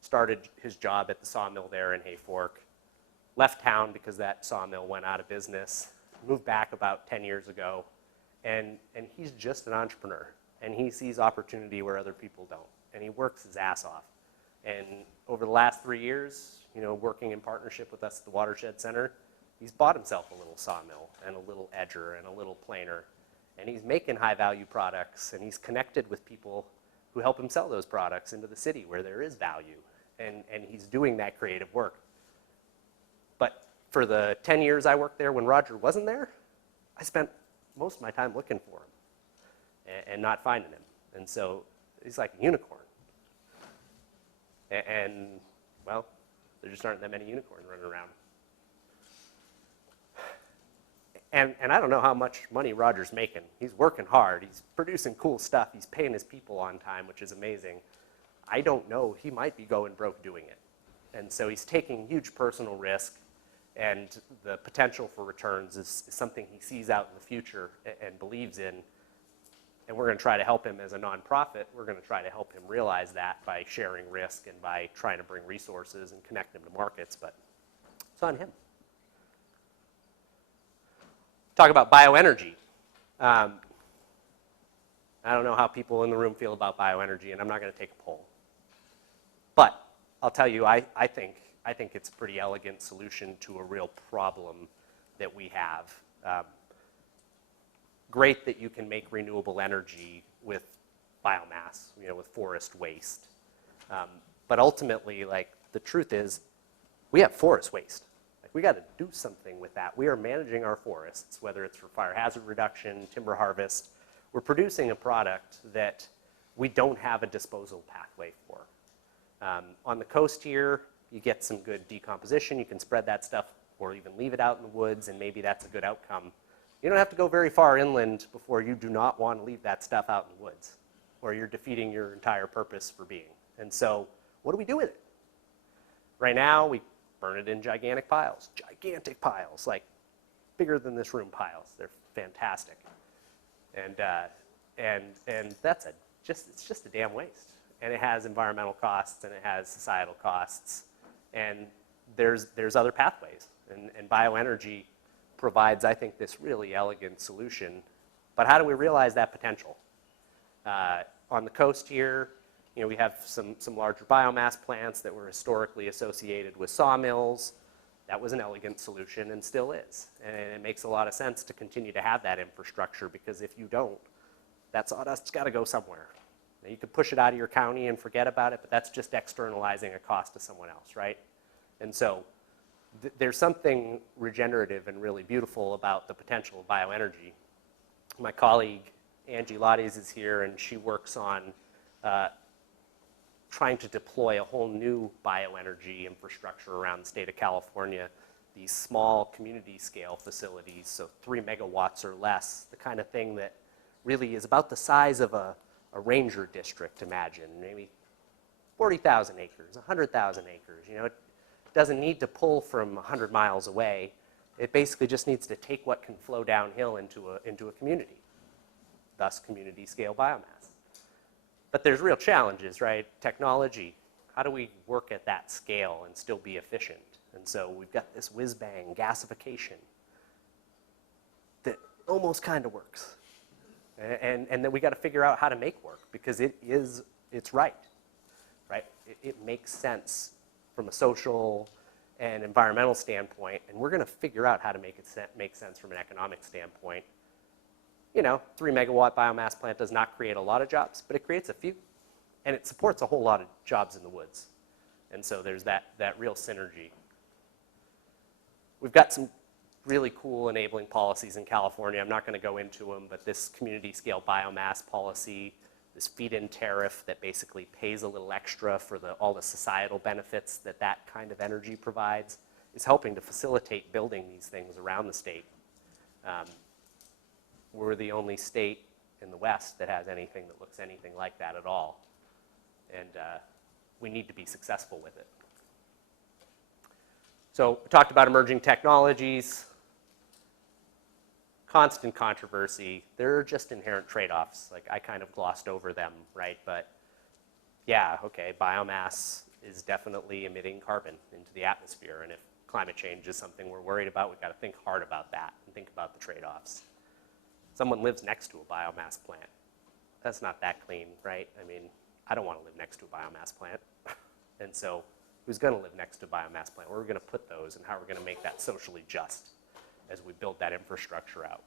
started his job at the sawmill there in Hayfork, left town because that sawmill went out of business, moved back about 10 years ago, and he's just an entrepreneur. And he sees opportunity where other people don't. And he works his ass off. And over the last 3 years, working in partnership with us at the Watershed Center, he's bought himself a little sawmill and a little edger and a little planer. And he's making high-value products, and he's connected with people who help him sell those products into the city where there is value. And he's doing that creative work. But for the 10 years I worked there when Roger wasn't there, I spent most of my time looking for him and not finding him. And so he's like a unicorn. And, well, there just aren't that many unicorns running around. And I don't know how much money Roger's making. He's working hard. He's producing cool stuff. He's paying his people on time, which is amazing. I don't know. He might be going broke doing it. And so he's taking huge personal risk, and the potential for returns is something he sees out in the future and believes in. And we're going to try to help him as a nonprofit. We're going to try to help him realize that by sharing risk and by trying to bring resources and connect him to markets, but it's on him. Talk about bioenergy. I don't know how people in the room feel about bioenergy, and I'm not going to take a poll. But I'll tell you, I think it's a pretty elegant solution to a real problem that we have. Great that you can make renewable energy with biomass, with forest waste. But ultimately, the truth is, we have forest waste. We got to do something with that. We are managing our forests, whether it's for fire hazard reduction, timber harvest. We're producing a product that we don't have a disposal pathway for. On the coast here, you get some good decomposition. You can spread that stuff or even leave it out in the woods, and maybe that's a good outcome. You don't have to go very far inland before you do not want to leave that stuff out in the woods, or you're defeating your entire purpose for being. And so what do we do with it? Right now, we burn it in gigantic piles, like bigger than this room piles. They're fantastic. And that's it's just a damn waste. And it has environmental costs, and it has societal costs. And there's other pathways. And bioenergy provides, I think, this really elegant solution. But how do we realize that potential? On the coast here, we have some larger biomass plants that were historically associated with sawmills. That was an elegant solution and still is. And it makes a lot of sense to continue to have that infrastructure, because if you don't, that sawdust's got to go somewhere. Now, you could push it out of your county and forget about it, but that's just externalizing a cost to someone else, right? And so there's something regenerative and really beautiful about the potential of bioenergy. My colleague, Angie Lottes, is here, and she works on trying to deploy a whole new bioenergy infrastructure around the state of California, these small community-scale facilities, so 3 megawatts or less, the kind of thing that really is about the size of a ranger district, imagine, maybe 40,000 acres, 100,000 acres. It doesn't need to pull from 100 miles away. It basically just needs to take what can flow downhill into a community, thus community-scale biomass. But there's real challenges, right? Technology, How do we work at that scale and still be efficient? And so we've got this whiz-bang gasification that almost kind of works. And then we got to figure out how to make work, because it's right? It makes sense from a social and environmental standpoint, and we're going to figure out how to make it make sense from an economic standpoint. 3 megawatt biomass plant does not create a lot of jobs, but it creates a few, and it supports a whole lot of jobs in the woods. And so there's that real synergy. We've got some really cool enabling policies in California. I'm not going to go into them, but this community scale biomass policy, this feed-in tariff that basically pays a little extra for all the societal benefits that kind of energy provides, is helping to facilitate building these things around the state. We're the only state in the West that has anything that looks anything like that at all. And we need to be successful with it. So we talked about emerging technologies. Constant controversy. There are just inherent trade-offs. Like, I kind of glossed over them, right? But yeah, okay, biomass is definitely emitting carbon into the atmosphere. And if climate change is something we're worried about, we've got to think hard about that and think about the trade-offs. Someone lives next to a biomass plant. That's not that clean, right? I mean, I don't want to live next to a biomass plant. And so who's going to live next to a biomass plant? Where are we going to put those, and how are we going to make that socially just as we build that infrastructure out?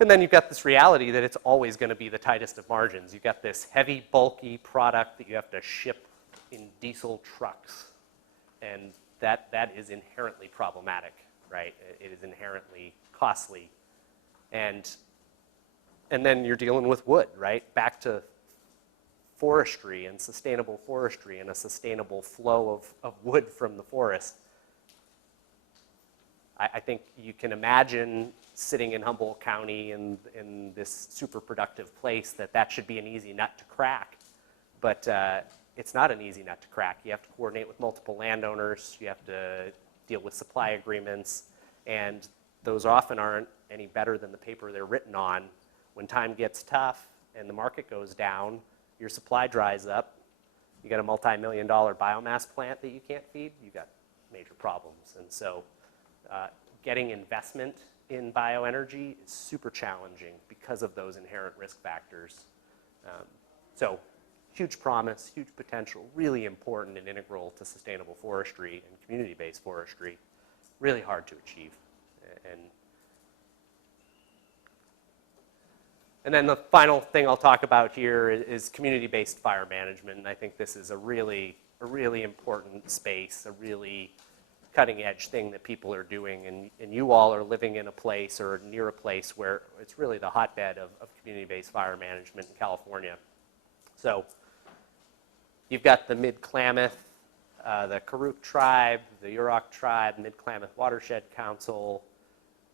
And then you've got this reality that it's always going to be the tightest of margins. You've got this heavy, bulky product that you have to ship in diesel trucks. And that is inherently problematic, right? It is inherently costly. And then you're dealing with wood, right? Back to forestry and sustainable forestry and a sustainable flow of wood from the forest. I think you can imagine sitting in Humboldt County in this super productive place that should be an easy nut to crack. But it's not an easy nut to crack. You have to coordinate with multiple landowners. You have to deal with supply agreements. And those often aren't any better than the paper they're written on. When time gets tough and the market goes down, your supply dries up, you got a multi-million-dollar biomass plant that you can't feed, you got major problems. And so getting investment in bioenergy is super challenging because of those inherent risk factors. So huge promise, huge potential, really important and integral to sustainable forestry and community-based forestry, really hard to achieve. And then the final thing I'll talk about here is community-based fire management. And I think this is a really important space, a really cutting-edge thing that people are doing. And you all are living in a place or near a place where it's really the hotbed of community-based fire management in California. So you've got the Mid-Klamath, the Karuk tribe, the Yurok tribe, Mid-Klamath Watershed Council,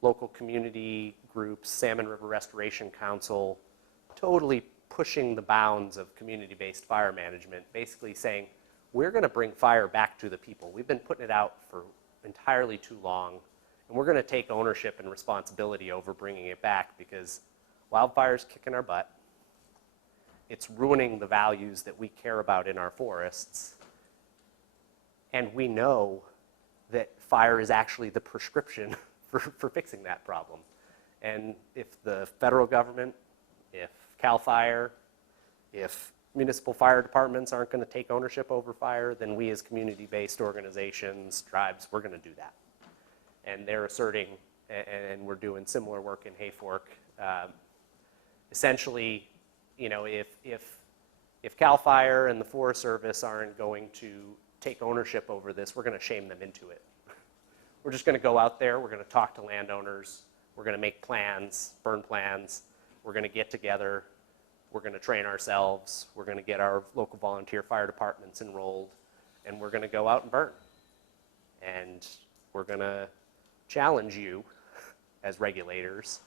local community groups, Salmon River Restoration Council, totally pushing the bounds of community-based fire management, basically saying, we're going to bring fire back to the people. We've been putting it out for entirely too long, and we're going to take ownership and responsibility over bringing it back, because wildfire's kicking our butt. It's ruining the values that we care about in our forests, and we know that fire is actually the prescription for fixing that problem. And if the federal government, if CAL FIRE, if municipal fire departments aren't going to take ownership over fire, then we as community-based organizations, tribes, we're going to do that. And they're asserting, and we're doing similar work in Hayfork. Essentially, you know, if CAL FIRE and the Forest Service aren't going to take ownership over this, we're going to shame them into it. We're just going to go out there, we're going to talk to landowners, we're going to make plans, burn plans, we're going to get together, we're going to train ourselves, we're going to get our local volunteer fire departments enrolled, and we're going to go out and burn. And we're going to challenge you as regulators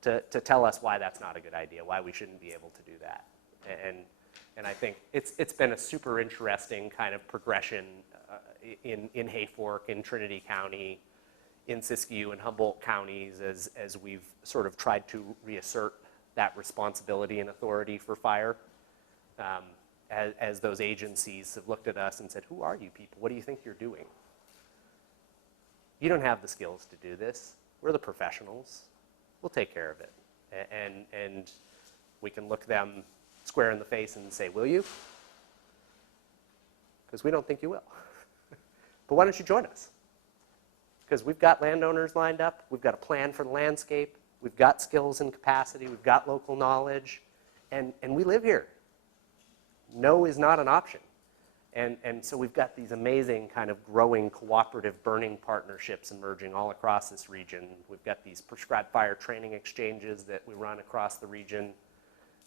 to tell us why that's not a good idea, why we shouldn't be able to do that. And I think it's been a super interesting kind of progression in Hayfork, in Trinity County, in Siskiyou and Humboldt counties as we've sort of tried to reassert that responsibility and authority for fire. as those agencies have looked at us and said, who are you people? What do you think you're doing? You don't have the skills to do this. We're the professionals. We'll take care of it. And we can look them square in the face and say, will you? Because we don't think you will. But why don't you join us? Because we've got landowners lined up. We've got a plan for the landscape. We've got skills and capacity. We've got local knowledge. And we live here. No is not an option. And so we've got these amazing kind of growing cooperative burning partnerships emerging all across this region. We've got these prescribed fire training exchanges that we run across the region.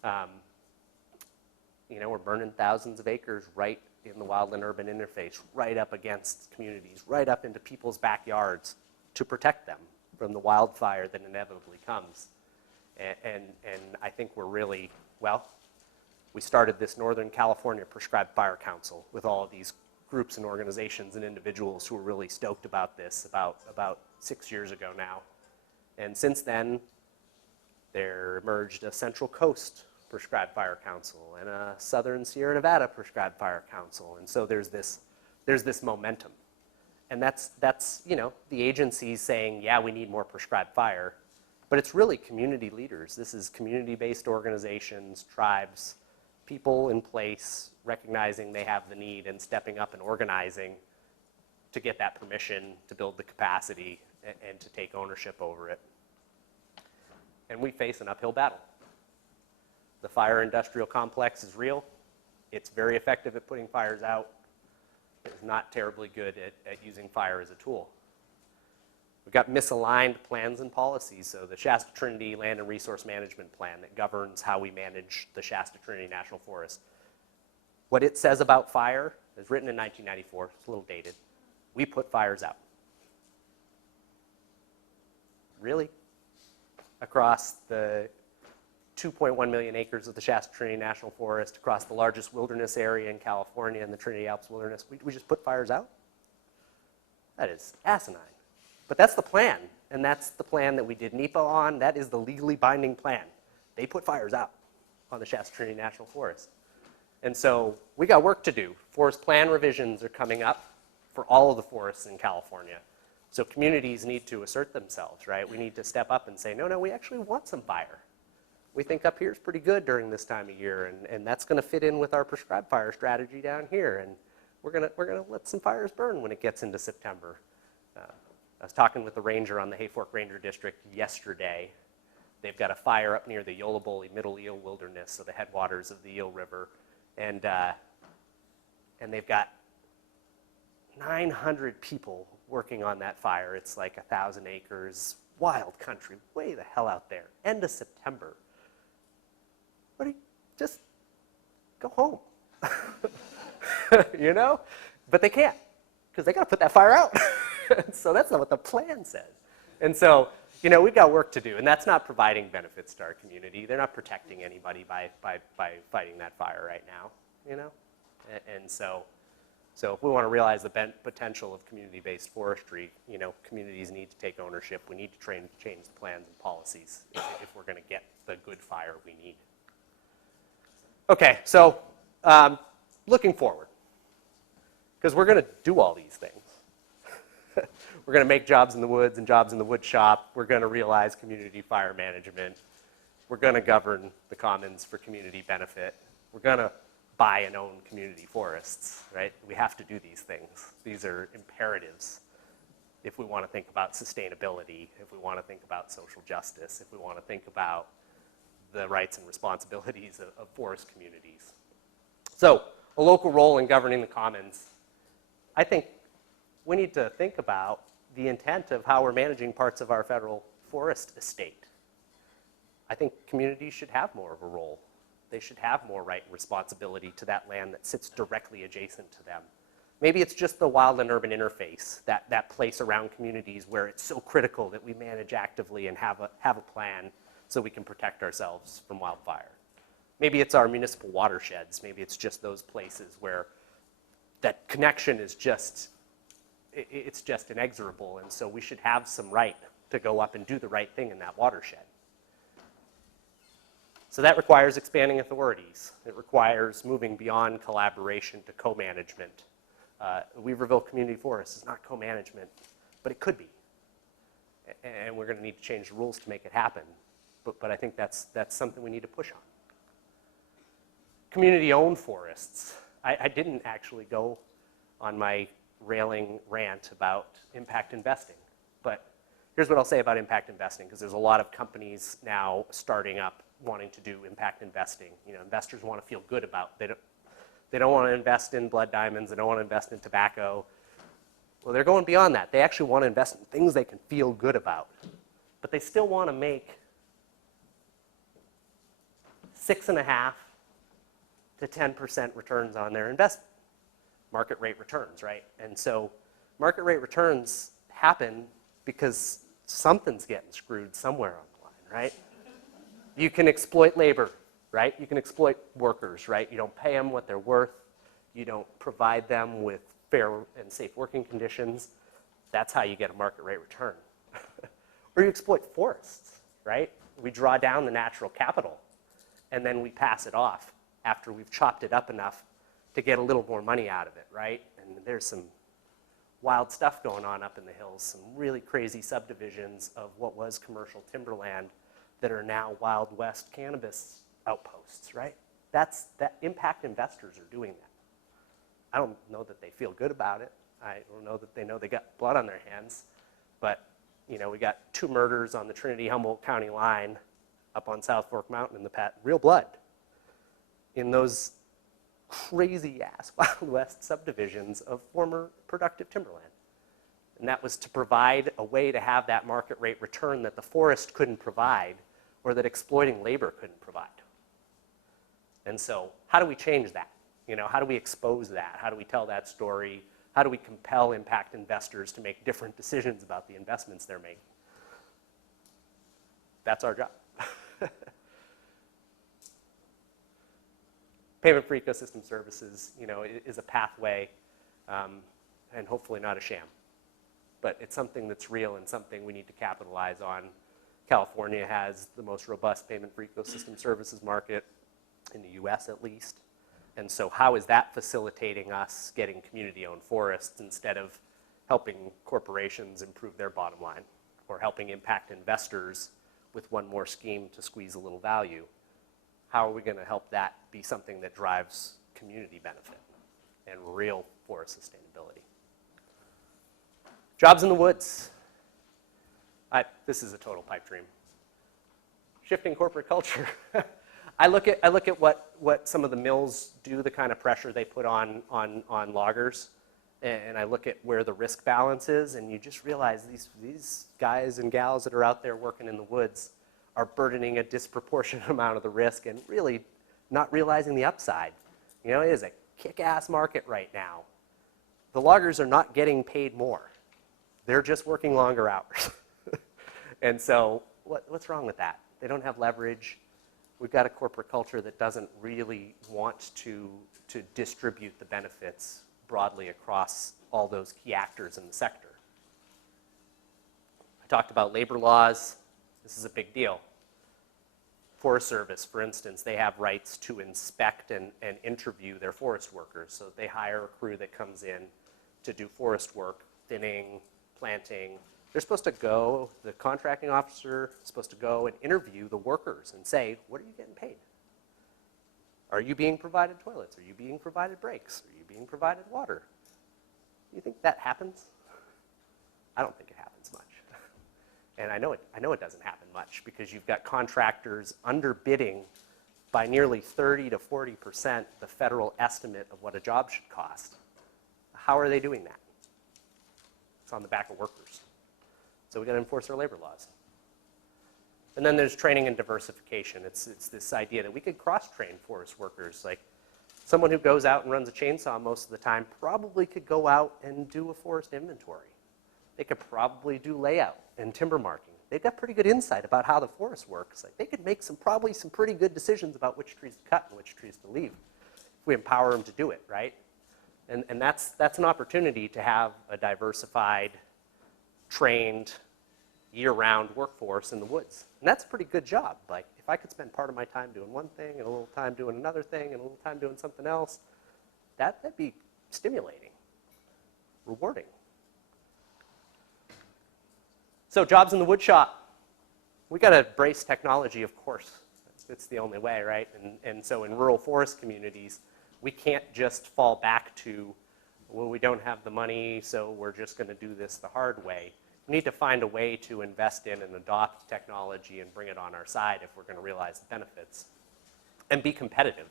You know, we're burning thousands of acres right in the wildland-urban interface, right up against communities, right up into people's backyards to protect them from the wildfire that inevitably comes. And I think we're really, well, we started this Northern California Prescribed Fire Council with all of these groups and organizations and individuals who were really stoked about this about 6 years ago now. And since then, there emerged a Central Coast Prescribed Fire Council and a Southern Sierra Nevada Prescribed Fire Council. And so there's this momentum. And that's you know, the agencies saying, yeah, we need more prescribed fire. But it's really community leaders. This is community-based organizations, tribes, people in place recognizing they have the need and stepping up and organizing to get that permission to build the capacity and to take ownership over it. And we face an uphill battle. The fire industrial complex is real. It's very effective at putting fires out. It's not terribly good at using fire as a tool. We've got misaligned plans and policies. So the Shasta Trinity Land and Resource Management Plan that governs how we manage the Shasta Trinity National Forest. What it says about fire is written in 1994. It's a little dated. We put fires out. Really? Across the 2.1 million acres of the Shasta Trinity National Forest, across the largest wilderness area in California and the Trinity Alps Wilderness, we just put fires out? That is asinine. But that's the plan, and that's the plan that we did NEPA on. That is the legally binding plan. They put fires out on the Shasta Trinity National Forest. And so we got work to do. Forest plan revisions are coming up for all of the forests in California. So communities need to assert themselves, right? We need to step up and say, no, we actually want some fire. We think up here is pretty good during this time of year, and that's going to fit in with our prescribed fire strategy down here. And we're gonna let some fires burn when it gets into September. I was talking with the ranger on the Hayfork Ranger District yesterday. They've got a fire up near the Yoloboli Middle Eel Wilderness, so the headwaters of the Eel River, and they've got 900 people working on that fire. It's like 1,000 acres, wild country, way the hell out there. End of September. What do you, just go home, you know? But they can't, because they got to put that fire out. So that's not what the plan says. And so, you know, we've got work to do, and that's not providing benefits to our community. They're not protecting anybody by fighting that fire right now, you know? And so if we want to realize the potential of community-based forestry, you know, communities need to take ownership. We need to change the plans and policies if we're going to get the good fire we need. Okay, so looking forward, because we're going to do all these things. We're going to make jobs in the woods and jobs in the wood shop. We're going to realize community fire management. We're going to govern the commons for community benefit. We're going to buy and own community forests, right? We have to do these things. These are imperatives if we want to think about sustainability, if we want to think about social justice, if we want to think about the rights and responsibilities of forest communities. So, a local role in governing the commons. I think we need to think about the intent of how we're managing parts of our federal forest estate. I think communities should have more of a role. They should have more right and responsibility to that land that sits directly adjacent to them. Maybe it's just the wild and urban interface, that place around communities where it's so critical that we manage actively and have a plan so we can protect ourselves from wildfire. Maybe it's our municipal watersheds. Maybe it's just those places where that connection is just, it's just inexorable, and so we should have some right to go up and do the right thing in that watershed. So that requires expanding authorities. It requires moving beyond collaboration to co-management. Weaverville Community Forest is not co-management, but it could be. And we're going to need to change the rules to make it happen. But I think that's something we need to push on. Community-owned forests. I didn't actually go on my railing rant about impact investing. But here's what I'll say about impact investing, because there's a lot of companies now starting up wanting to do impact investing. You know, investors want to feel good about it. They don't want to invest in blood diamonds. They don't want to invest in tobacco. Well, they're going beyond that. They actually want to invest in things they can feel good about. But they still want to make 6.5% to 10% returns on their investment. Market rate returns, right? And so market rate returns happen because something's getting screwed somewhere on the line, right? You can exploit labor, right? You can exploit workers, right? You don't pay them what they're worth. You don't provide them with fair and safe working conditions. That's how you get a market rate return. Or you exploit forests, right? We draw down the natural capital, and then we pass it off after we've chopped it up enough to get a little more money out of it, right? And there's some wild stuff going on up in the hills, some really crazy subdivisions of what was commercial timberland that are now Wild West cannabis outposts, right? That impact investors are doing that. I don't know that they feel good about it. I don't know that they know they got blood on their hands. But, you know, we got 2 murders on the Trinity-Humboldt County line up on South Fork Mountain in the real blood in those crazy-ass Wild West subdivisions of former productive timberland. And that was to provide a way to have that market rate return that the forest couldn't provide or that exploiting labor couldn't provide. And so how do we change that? You know, how do we expose that? How do we tell that story? How do we compel impact investors to make different decisions about the investments they're making? That's our job. Payment for ecosystem services, you know, is a pathway and hopefully not a sham. But it's something that's real and something we need to capitalize on. California has the most robust payment for ecosystem services market in the US at least. And so how is that facilitating us getting community-owned forests instead of helping corporations improve their bottom line or helping impact investors with one more scheme to squeeze a little value? How are we going to help that be something that drives community benefit and real forest sustainability? Jobs in the woods. This is a total pipe dream. Shifting corporate culture. I look at what some of the mills do, the kind of pressure they put on loggers, and I look at where the risk balance is, and you just realize these guys and gals that are out there working in the woods are burdening a disproportionate amount of the risk and really not realizing the upside. You know, it is a kick-ass market right now. The loggers are not getting paid more. They're just working longer hours. And so what's wrong with that? They don't have leverage. We've got a corporate culture that doesn't really want to distribute the benefits broadly across all those key actors in the sector. I talked about labor laws. This is a big deal. Forest Service, for instance, they have rights to inspect and interview their forest workers. So they hire a crew that comes in to do forest work, thinning, planting. They're supposed to go, the contracting officer is supposed to go and interview the workers and say, what are you getting paid? Are you being provided toilets? Are you being provided breaks? Are you being provided water? You think that happens? I don't think it happens much. And I know it doesn't happen much because you've got contractors underbidding by nearly 30 to 40% the federal estimate of what a job should cost. How are they doing that? It's on the back of workers. So we've got to enforce our labor laws. And then there's training and diversification. It's this idea that we could cross-train forest workers. Like someone who goes out and runs a chainsaw most of the time probably could go out and do a forest inventory. They could probably do layout and timber marking. They've got pretty good insight about how the forest works. Like they could make probably some pretty good decisions about which trees to cut and which trees to leave if we empower them to do it, right? And that's an opportunity to have a diversified, trained year-round workforce in the woods. And that's a pretty good job. Like, if I could spend part of my time doing one thing and a little time doing another thing and a little time doing something else, that'd be stimulating, rewarding. So jobs in the wood shop. We got to embrace technology, of course. It's the only way, right? And so in rural forest communities, we can't just fall back to, well, we don't have the money, so we're just going to do this the hard way. We need to find a way to invest in and adopt technology and bring it on our side if we're going to realize the benefits. And be competitive.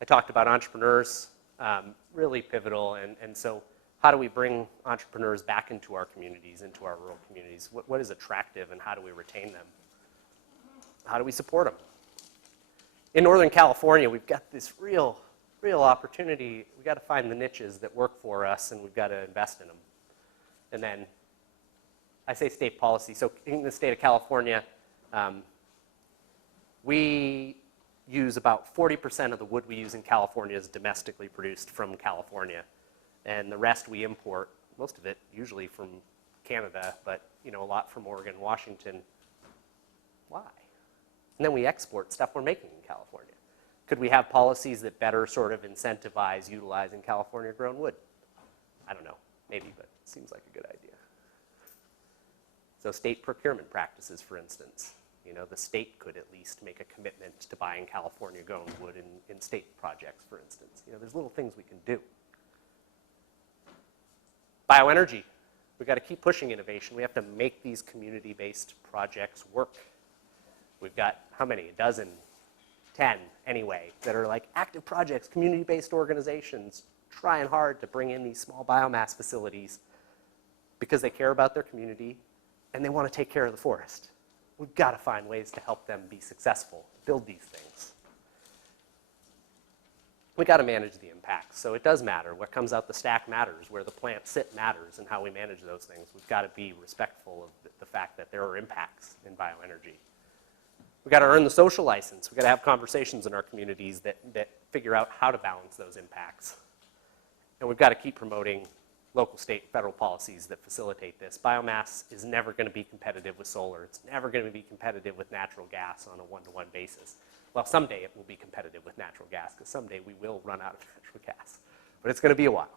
I talked about entrepreneurs, really pivotal, and so how do we bring entrepreneurs back into our communities, into our rural communities? What is attractive and how do we retain them? How do we support them? In Northern California, we've got this real opportunity. We've got to find the niches that work for us, and we've got to invest in them. And then I say state policy. So in the state of California, we use about 40% of the wood we use in California is domestically produced from California. And the rest we import, most of it usually from Canada, but a lot from Oregon, Washington. Why? And then we export stuff we're making in California. Could we have policies that better sort of incentivize utilizing California-grown wood? I don't know, maybe, but it seems like a good idea. So state procurement practices, for instance. The state could at least make a commitment to buying California-grown wood in state projects, for instance. There's little things we can do. Bioenergy. We've got to keep pushing innovation. We have to make these community-based projects work. We've got, how many? A dozen? 10, anyway, that are like active projects, community-based organizations trying hard to bring in these small biomass facilities because they care about their community and they want to take care of the forest. We've got to find ways to help them be successful, build these things. We got to manage the impacts. So it does matter. What comes out the stack matters. Where the plants sit matters, and how we manage those things. We've got to be respectful of the fact that there are impacts in bioenergy. We've got to earn the social license. We've got to have conversations in our communities that figure out how to balance those impacts. And we've got to keep promoting local, state, federal policies that facilitate this. Biomass is never going to be competitive with solar. It's never going to be competitive with natural gas on a one-to-one basis. Well, someday it will be competitive with natural gas, because someday we will run out of natural gas. But it's going to be a while.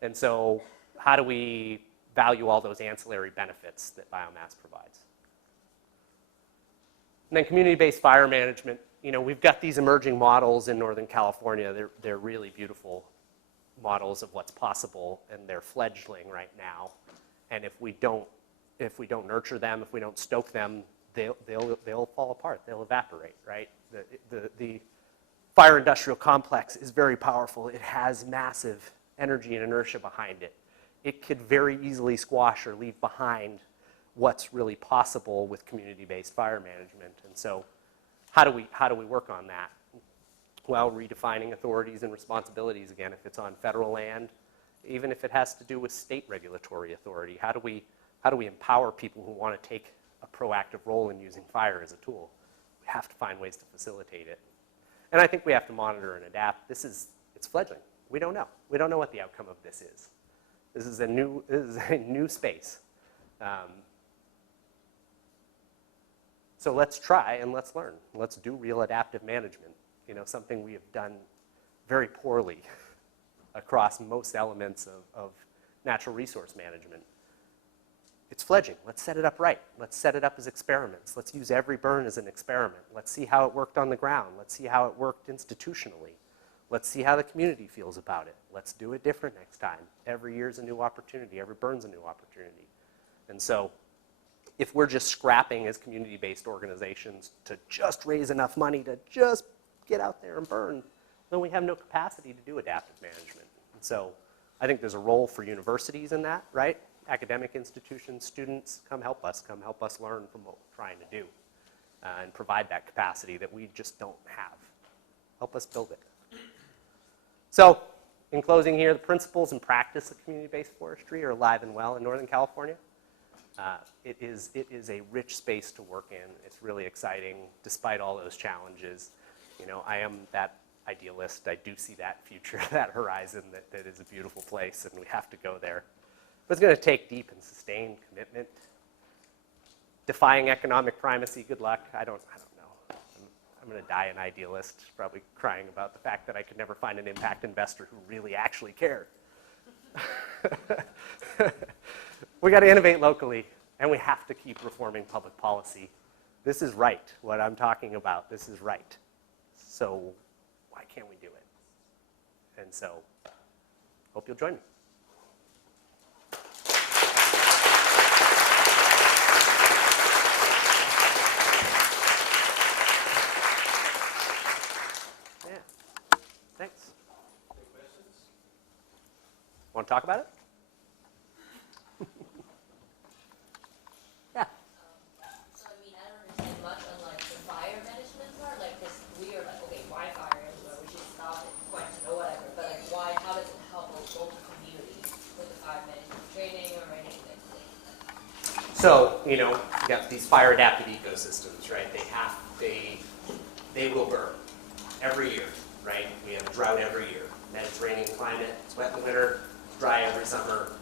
And so how do we value all those ancillary benefits that biomass provides? And then community-based fire management. We've got these emerging models in Northern California. They're really beautiful models of what's possible, and they're fledgling right now. And if we don't nurture them, if we don't stoke them, they'll fall apart. They'll evaporate, right? The fire industrial complex is very powerful. It has massive energy and inertia behind it. It could very easily squash or leave behind what's really possible with community-based fire management. And so how do we work on that? Well, redefining authorities and responsibilities, again, if it's on federal land, even if it has to do with state regulatory authority. How do we empower people who want to take a proactive role in using fire as a tool? We have to find ways to facilitate it. And I think we have to monitor and adapt. It's fledgling. We don't know. We don't know what the outcome of this is. This is a new space. So let's try and let's learn. Let's do real adaptive management. Something we have done very poorly across most elements of natural resource management. It's fledgling. Let's set it up right. Let's set it up as experiments. Let's use every burn as an experiment. Let's see how it worked on the ground. Let's see how it worked institutionally. Let's see how the community feels about it. Let's do it different next time. Every year's a new opportunity. Every burn's a new opportunity. And so if we're just scrapping as community-based organizations to just raise enough money to just get out there and burn, then we have no capacity to do adaptive management. And so I think there's a role for universities in that, right? Academic institutions, students, come help us learn from what we're trying to do and provide that capacity that we just don't have. Help us build it. So in closing here, the principles and practice of community-based forestry are alive and well in Northern California. It is a rich space to work in. It's really exciting despite all those challenges. I am that idealist. I do see that future, that horizon that is a beautiful place, and we have to go there. But it's going to take deep and sustained commitment, defying economic primacy, good luck. I don't know. I'm going to die an idealist, probably crying about the fact that I could never find an impact investor who really actually cared. We got to innovate locally, and we have to keep reforming public policy. This is right, what I'm talking about. This is right. So why can't we do it? And so, hope you'll join me. Yeah, thanks. Any questions? Want to talk about it? Yeah. So I mean, I don't understand much on like the fire management part, like this we are like, okay, why fire everywhere, we should stop it, question or whatever, but like why, how does it help a local community with the fire management training or anything like that? So, you know, you got these fire adapted ecosystems, right? They will burn every year, right? We have a drought every year. Mediterranean climate, it's wet in the winter, dry every summer.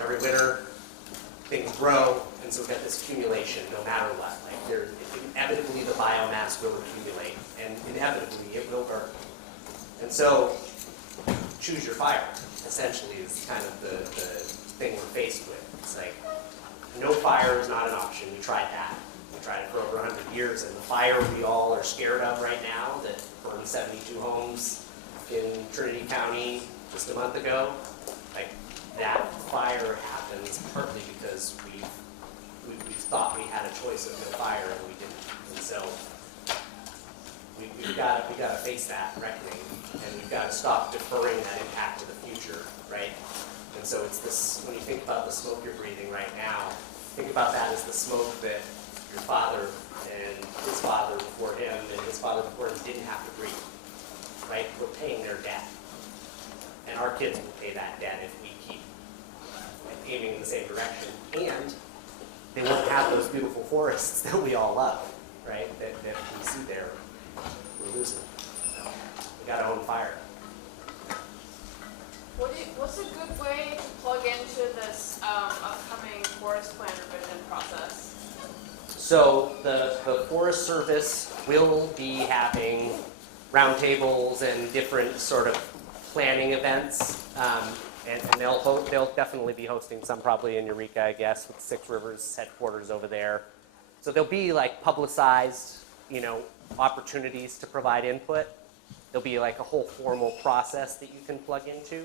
Every winter, things grow, and so we've got this accumulation no matter what. Like inevitably the biomass will accumulate, and inevitably it will burn. And so, choose your fire, essentially, is kind of the thing we're faced with. It's like, no fire is not an option. We tried that. We tried it for over 100 years, and the fire we all are scared of right now that burned 72 homes in Trinity County just a month ago, like that fire happens partly because we thought we had a choice of no fire and we didn't. And so we've got to face that reckoning, and we've got to stop deferring that impact to the future, right? And so it's this, when you think about the smoke you're breathing right now, think about that as the smoke that your father and his father before him and his father before him didn't have to breathe, right? We're paying their debt. And our kids will pay that debt if we keep aiming in the same direction. And they won't have those beautiful forests that we all love, right? That we see there. We're losing. So we got to own fire. What's a good way to plug into this upcoming forest plan revision process? So the Forest Service will be having roundtables and different sort of planning events, and they'll definitely be hosting some probably in Eureka, I guess, with Six Rivers headquarters over there. So there'll be like publicized, you know, opportunities to provide input. There'll be like a whole formal process that you can plug into.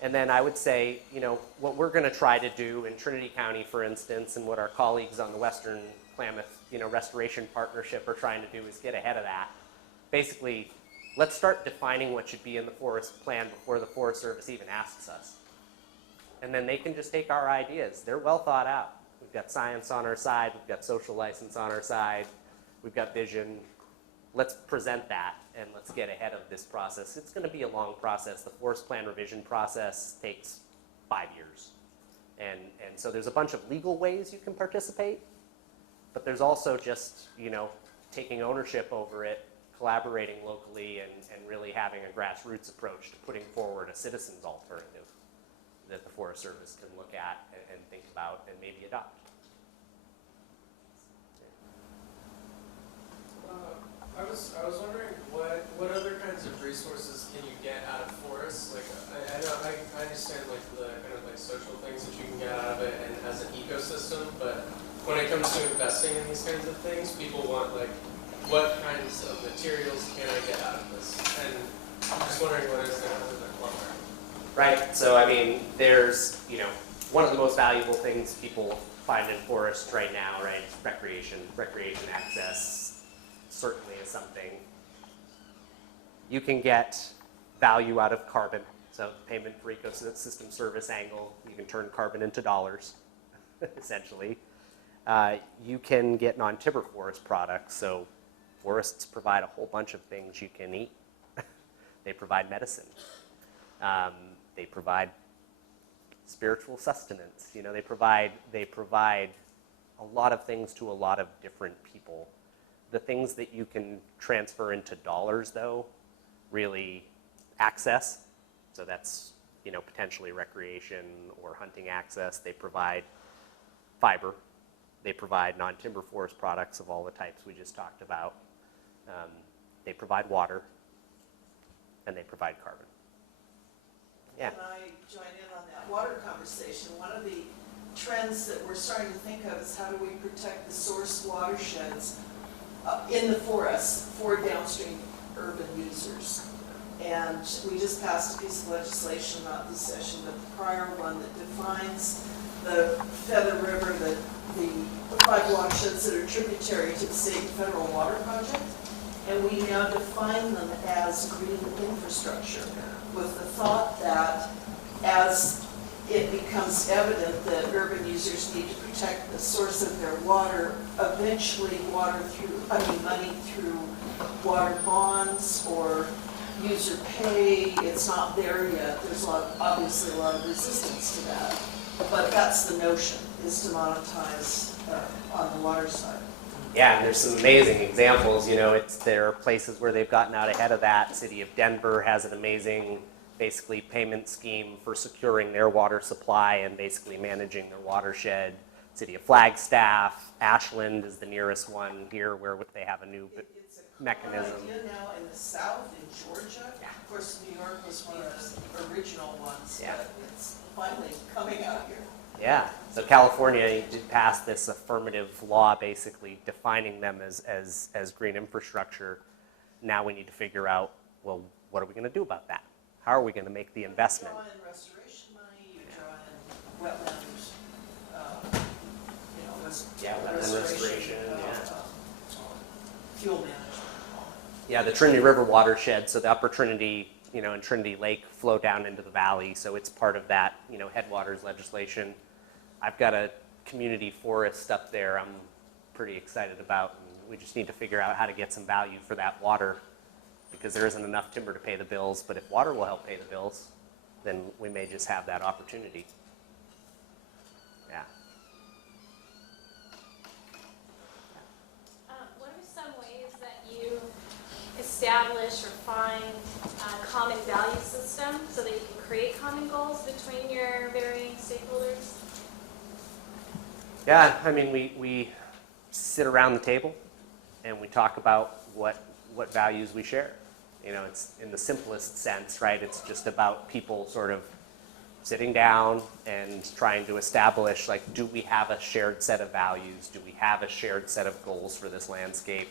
And then I would say, you know, what we're going to try to do in Trinity County, for instance, and what our colleagues on the Western Klamath, you know, Restoration Partnership are trying to do is get ahead of that. Basically, let's start defining what should be in the forest plan before the Forest Service even asks us. And then they can just take our ideas. They're well thought out. We've got science on our side. We've got social license on our side. We've got vision. Let's present that, and let's get ahead of this process. It's going to be a long process. The forest plan revision process takes 5 years. And so there's a bunch of legal ways you can participate, but there's also just, you know, taking ownership over it, collaborating locally, and really having a grassroots approach to putting forward a citizen's alternative that the Forest Service can look at and think about and maybe adopt. I was wondering what other kinds of resources can you get out of forests? Like I know I understand like the kind of like social things that you can get out of it and as an ecosystem, but when it comes to investing in these kinds of things, people want like, what kinds of materials can I get out of this? And I'm just wondering what is going on in that lumber. Right. So I mean, there's, you know, one of the most valuable things people find in forests right now, right, is recreation access. Certainly is something. You can get value out of carbon. So payment for ecosystem service angle, you can turn carbon into dollars, essentially. You can get non-timber forest products. So forests provide a whole bunch of things you can eat. They provide medicine. They provide spiritual sustenance. You know, they provide a lot of things to a lot of different people. The things that you can transfer into dollars, though, really access. So that's, you know, potentially recreation or hunting access. They provide fiber. They provide non-timber forest products of all the types we just talked about. They provide water, and they provide carbon. Yeah. Can I join in on that water conversation? One of the trends that we're starting to think of is how do we protect the source watersheds in the forests for downstream urban users. And we just passed a piece of legislation, not this session, but the prior one, that defines the Feather River, the 5 watersheds that are tributary to the state and federal water project. And we now define them as green infrastructure, with the thought that as it becomes evident that urban users need to protect the source of their water, eventually money through water bonds or user pay, it's not there yet. There's obviously a lot of resistance to that. But that's the notion, is to monetize on the water side. Yeah, and there's some amazing examples. There are places where they've gotten out ahead of that. City of Denver has an amazing, basically, payment scheme for securing their water supply and basically managing their watershed. City of Flagstaff, Ashland is the nearest one here, where they have a new It's a mechanism. common idea now in the South, in Georgia. Yeah. Of course, New York was one of the original ones, Yeah. but it's finally coming out here. Yeah, so California did pass this affirmative law basically defining them as green infrastructure. Now we need to figure out, well, what are we going to do about that? How are we going to make the investment? You draw in restoration money, you draw in wetland, Wetland restoration, fuel management. Yeah, the Trinity River watershed, so the upper Trinity, and Trinity Lake flow down into the valley, so it's part of that, headwaters legislation. I've got a community forest up there I'm pretty excited about, and we just need to figure out how to get some value for that water, because there isn't enough timber to pay the bills, but if water will help pay the bills, then we may just have that opportunity. Yeah. What are some ways that you establish or find a common value system so that you can create common goals between your varying stakeholders? Yeah, I mean, we sit around the table and we talk about what values we share. It's in the simplest sense, right? It's just about people sort of sitting down and trying to establish, like, do we have a shared set of values? Do we have a shared set of goals for this landscape?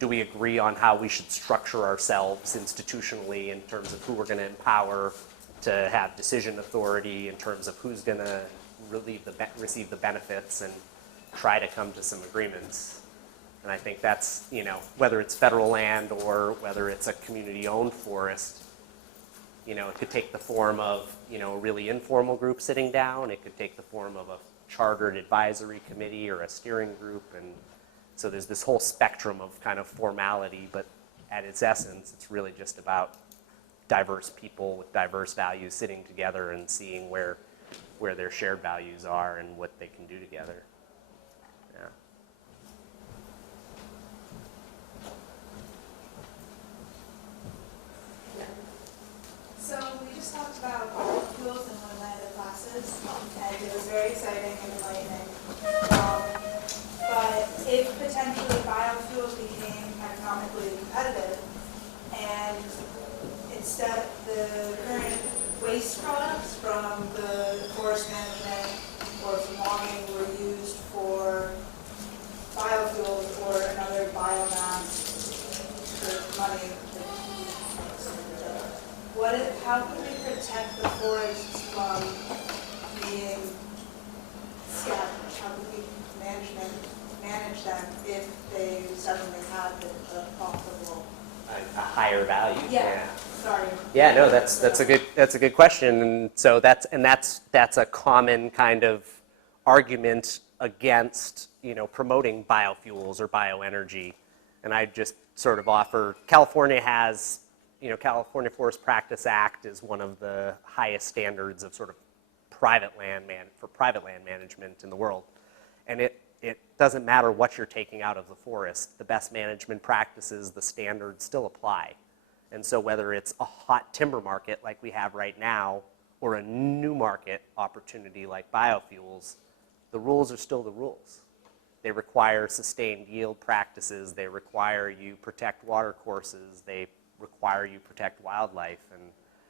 Do we agree on how we should structure ourselves institutionally in terms of who we're going to empower to have decision authority, in terms of who's going to receive the benefits, and try to come to some agreements? And I think that's, whether it's federal land or whether it's a community-owned forest, it could take the form of, a really informal group sitting down. It could take the form of a chartered advisory committee or a steering group. And so there's this whole spectrum of kind of formality, but at its essence, it's really just about diverse people with diverse values sitting together and seeing where their shared values are and what they can do together. Yeah. So we just talked about biofuels in one of my other classes, and it was very exciting and enlightening. But if potentially biofuels became economically competitive, and instead the current waste products from the forest management or from logging were used for biofuels or another biomass for money, how can we protect the forests from being scavenged? How can we manage them if they suddenly have a profitable? A higher value. Yeah. Sorry. Yeah, no, that's a good question, and so that's a common kind of argument against promoting biofuels or bioenergy, and I just sort of offer California has. California Forest Practice Act is one of the highest standards of sort of private land management in the world. And it doesn't matter what you're taking out of the forest. The best management practices, the standards still apply. And so whether it's a hot timber market like we have right now or a new market opportunity like biofuels, the rules are still the rules. They require sustained yield practices. They require you protect water courses. They require you protect wildlife. And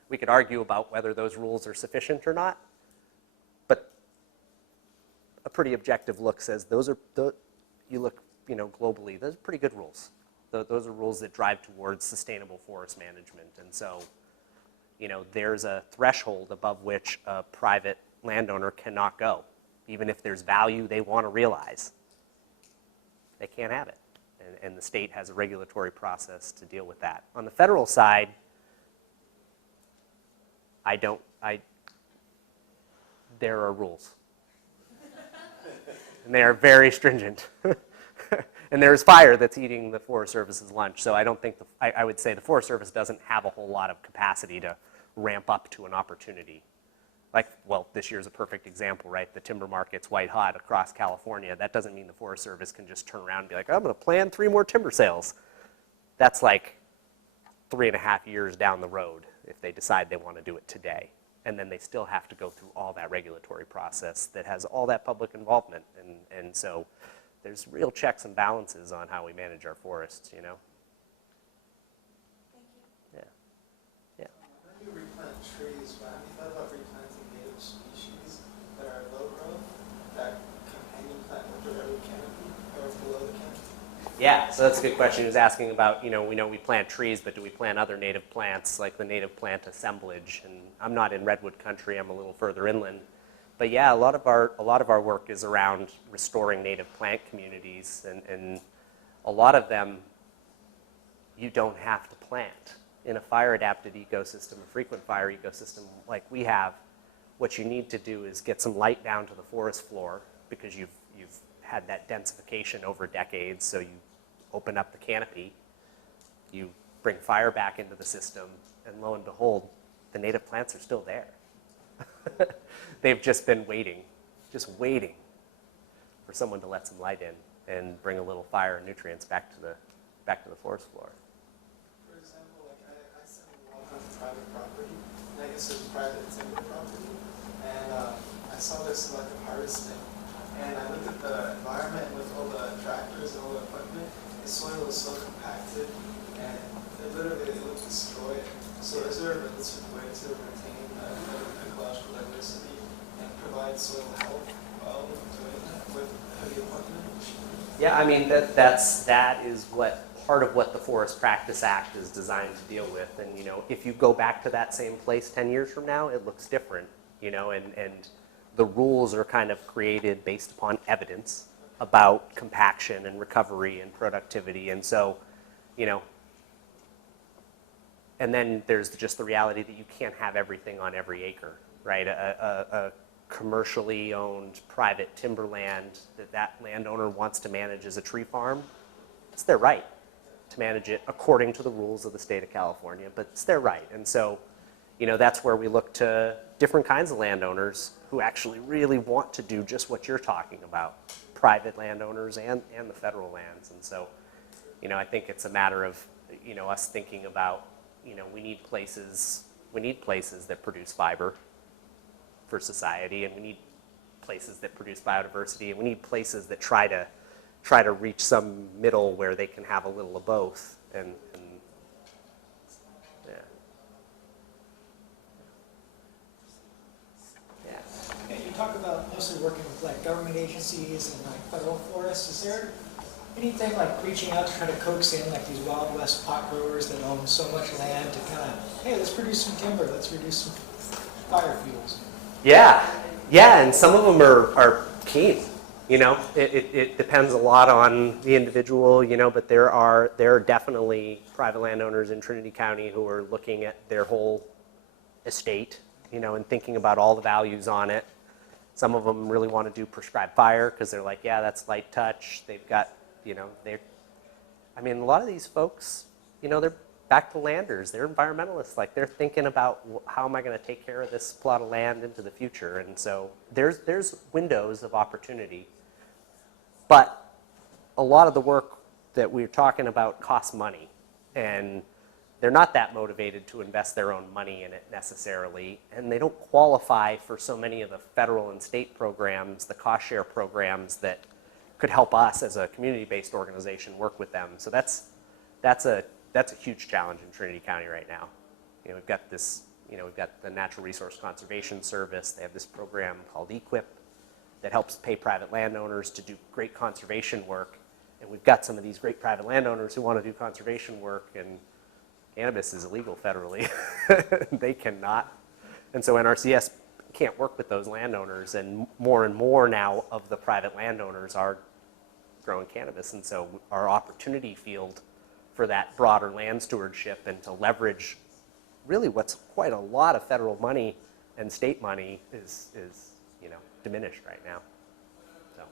we could argue about whether those rules are sufficient or not, but a pretty objective look says those are, you look, globally, those are pretty good rules. Those are rules that drive towards sustainable forest management. And so, there's a threshold above which a private landowner cannot go. Even if there's value they want to realize, they can't have it. And the state has a regulatory process to deal with that. On the federal side, there are rules. And they are very stringent. And there's fire that's eating the Forest Service's lunch. So I don't think, I would say the Forest Service doesn't have a whole lot of capacity to ramp up to an opportunity. Like, well, this year's a perfect example, right? The timber market's white hot across California. That doesn't mean the Forest Service can just turn around and be like, I'm going to plan 3 more timber sales. That's like 3.5 years down the road if they decide they want to do it today. And then they still have to go through all that regulatory process that has all that public involvement. And so there's real checks and balances on how we manage our forests, Thank you. Yeah. When you replant trees, but have you thought about replanting native species that are low growth, that companion plant under every canopy or below the canopy? Yeah, so that's a good question. He was asking about, we know we plant trees, but do we plant other native plants like the native plant assemblage? And I'm not in redwood country, I'm a little further inland. But yeah, a lot of our work is around restoring native plant communities, and a lot of them you don't have to plant. In a fire-adapted ecosystem, a frequent fire ecosystem like we have, what you need to do is get some light down to the forest floor because you've had that densification over decades, so you open up the canopy, you bring fire back into the system, and lo and behold, the native plants are still there. They've just been waiting for someone to let some light in and bring a little fire and nutrients back to the forest floor. For example, like I sent a walk on private property, and I guess it's private timber property, and I saw their selective harvesting, and I looked at the environment with all the tractors and all the equipment. The soil was so compacted, and it literally looked destroyed. So is there a realistic way to retain ecological diversity and provide soil health while doing that with heavy equipment? Yeah, I mean that is what part of what the Forest Practice Act is designed to deal with. And if you go back to that same place 10 years from now, it looks different. And the rules are kind of created based upon evidence about compaction and recovery and productivity. And so, and then there's just the reality that you can't have everything on every acre, right? A commercially owned private timberland that landowner wants to manage as a tree farm, it's their right to manage it according to the rules of the state of California, but it's their right. And so, that's where we look to different kinds of landowners who actually really want to do just what you're talking about, private landowners and the federal lands. And so, I think it's a matter of, us thinking about, we need places that produce fiber for society, and we need places that produce biodiversity, and we need places that try to reach some middle where they can have a little of both. And yeah. Yeah. Yeah, you talk about mostly working with like government agencies and like federal forests. Is there anything like reaching out to try to coax in like these Wild West pot growers that own so much land to kind of, hey, let's produce some timber, let's reduce some fire fuels? Yeah, and some of them are keen. It depends a lot on the individual, but there are definitely private landowners in Trinity County who are looking at their whole estate, and thinking about all the values on it. Some of them really want to do prescribed fire because they're like, yeah, that's light touch. They've got, a lot of these folks, they're back to landers. They're environmentalists. Like, they're thinking about how am I going to take care of this plot of land into the future. And so there's windows of opportunity. But a lot of the work that we're talking about costs money. And they're not that motivated to invest their own money in it necessarily. And they don't qualify for so many of the federal and state programs, the cost share programs that could help us as a community-based organization work with them. So that's a huge challenge in Trinity County right now. We've got this, we've got the Natural Resource Conservation Service. They have this program called EQIP that helps pay private landowners to do great conservation work. And we've got some of these great private landowners who want to do conservation work, and cannabis is illegal federally. They cannot. And so NRCS can't work with those landowners, and more now of the private landowners are growing cannabis. And so our opportunity field for that broader land stewardship and to leverage really what's quite a lot of federal money and state money is diminished right now. So.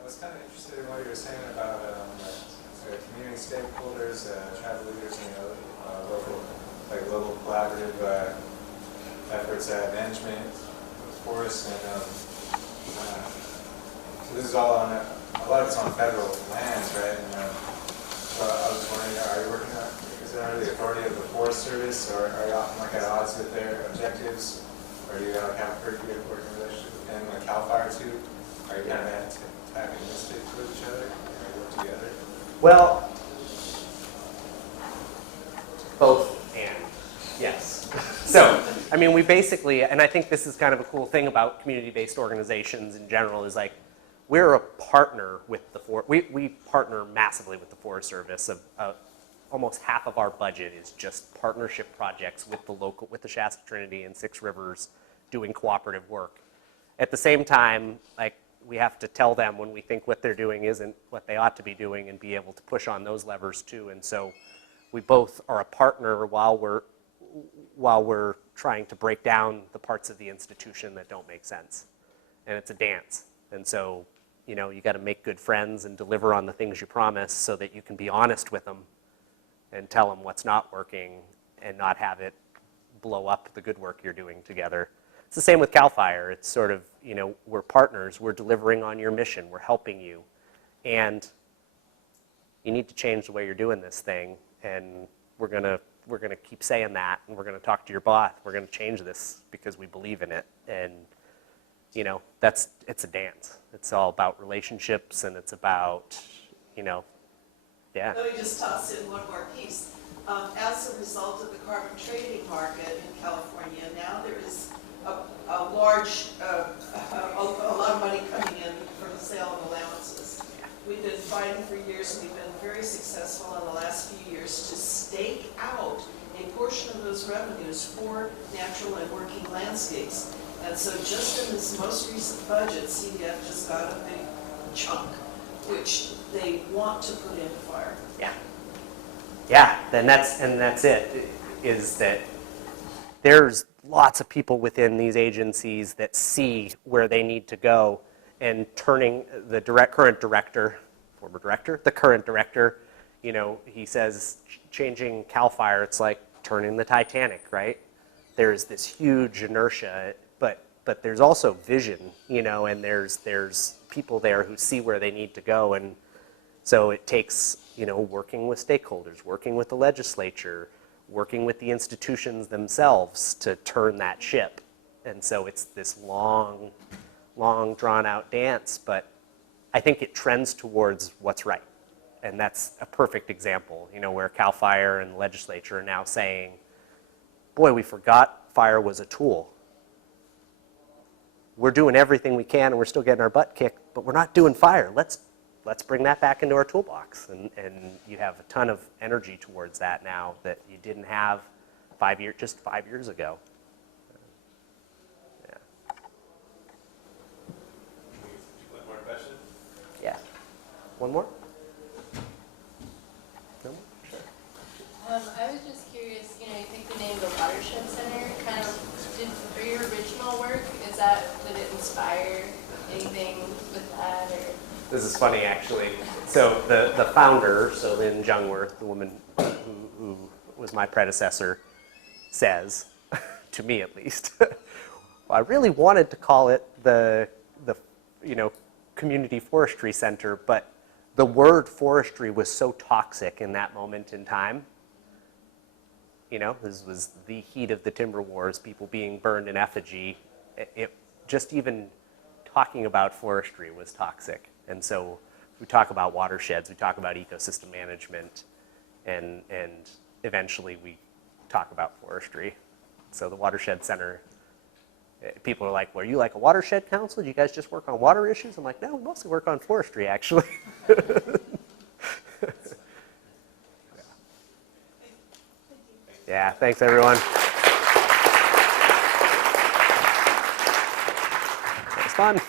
I was kind of interested in what you were saying about community stakeholders, tribal leaders, local collaborative efforts at management of forests, and so this is all on a lot of it's on federal lands, right? And so I was wondering, are you working on? Is it under the authority of the Forest Service, or are you often at odds with their objectives, or do you have a pretty good working relationship with them, like CAL FIRE too? Are you kind of antagonistic with each other? Or you work together? Well, both and yes. So, I mean, we basically, and I think this is kind of a cool thing about community-based organizations in general, is like, we're a partner with the we partner massively with the Forest Service. Almost half of our budget is just partnership projects with the Shasta Trinity and Six Rivers doing cooperative work. At the same time, like, we have to tell them when we think what they're doing isn't what they ought to be doing, and be able to push on those levers too. And so we both are a partner while we're trying to break down the parts of the institution that don't make sense. And it's a dance. And so, you got to make good friends and deliver on the things you promise so that you can be honest with them and tell them what's not working and not have it blow up the good work you're doing together. It's the same with CAL FIRE. It's sort of, we're partners. We're delivering on your mission. We're helping you. And you need to change the way you're doing this thing. And we're gonna keep saying that, and we're gonna talk to your boss. We're gonna change this because we believe in it. And it's a dance. It's all about relationships, and it's about, yeah. Let me just toss in one more piece. As a result of the carbon trading market in California, now there is a large, a lot of money coming in from the sale of allowances. We've been fighting for years, and we've been very successful in the last few years to stake out a portion of those revenues for natural and working landscapes. And so just in this most recent budget, CDF just got a big chunk, which they want to put into fire. Yeah. Yeah, that's it, is that there's lots of people within these agencies that see where they need to go, and turning the current director, he says changing CAL FIRE, it's like turning the Titanic, right? There's this huge inertia, but there's also vision, and there's people there who see where they need to go. And so it takes, working with stakeholders, working with the legislature, working with the institutions themselves to turn that ship. And so it's this long drawn out dance, but I think it trends towards what's right. And that's a perfect example, where CAL FIRE and the legislature are now saying, boy, we forgot fire was a tool. We're doing everything we can, and we're still getting our butt kicked, but we're not doing fire. Let's bring that back into our toolbox. And you have a ton of energy towards that now that you didn't have just 5 years ago. Yeah. One more question? Yeah. One more? No more? Sure. I was just curious, you think the name the Watershed Center kind of, for your original work, did it inspire anything with that, or? This is funny, actually. So the founder, so Lynn Jungwirth, the woman who was my predecessor, says, to me at least, well, I really wanted to call it the Community Forestry Center, but the word forestry was so toxic in that moment in time. This was the heat of the timber wars, people being burned in effigy, just even talking about forestry was toxic. And so we talk about watersheds, we talk about ecosystem management, and eventually we talk about forestry. So the Watershed Center, people are like, well, are you like a watershed council? Do you guys just work on water issues? I'm like, no, we mostly work on forestry, actually. Yeah, thanks everyone. It was fun.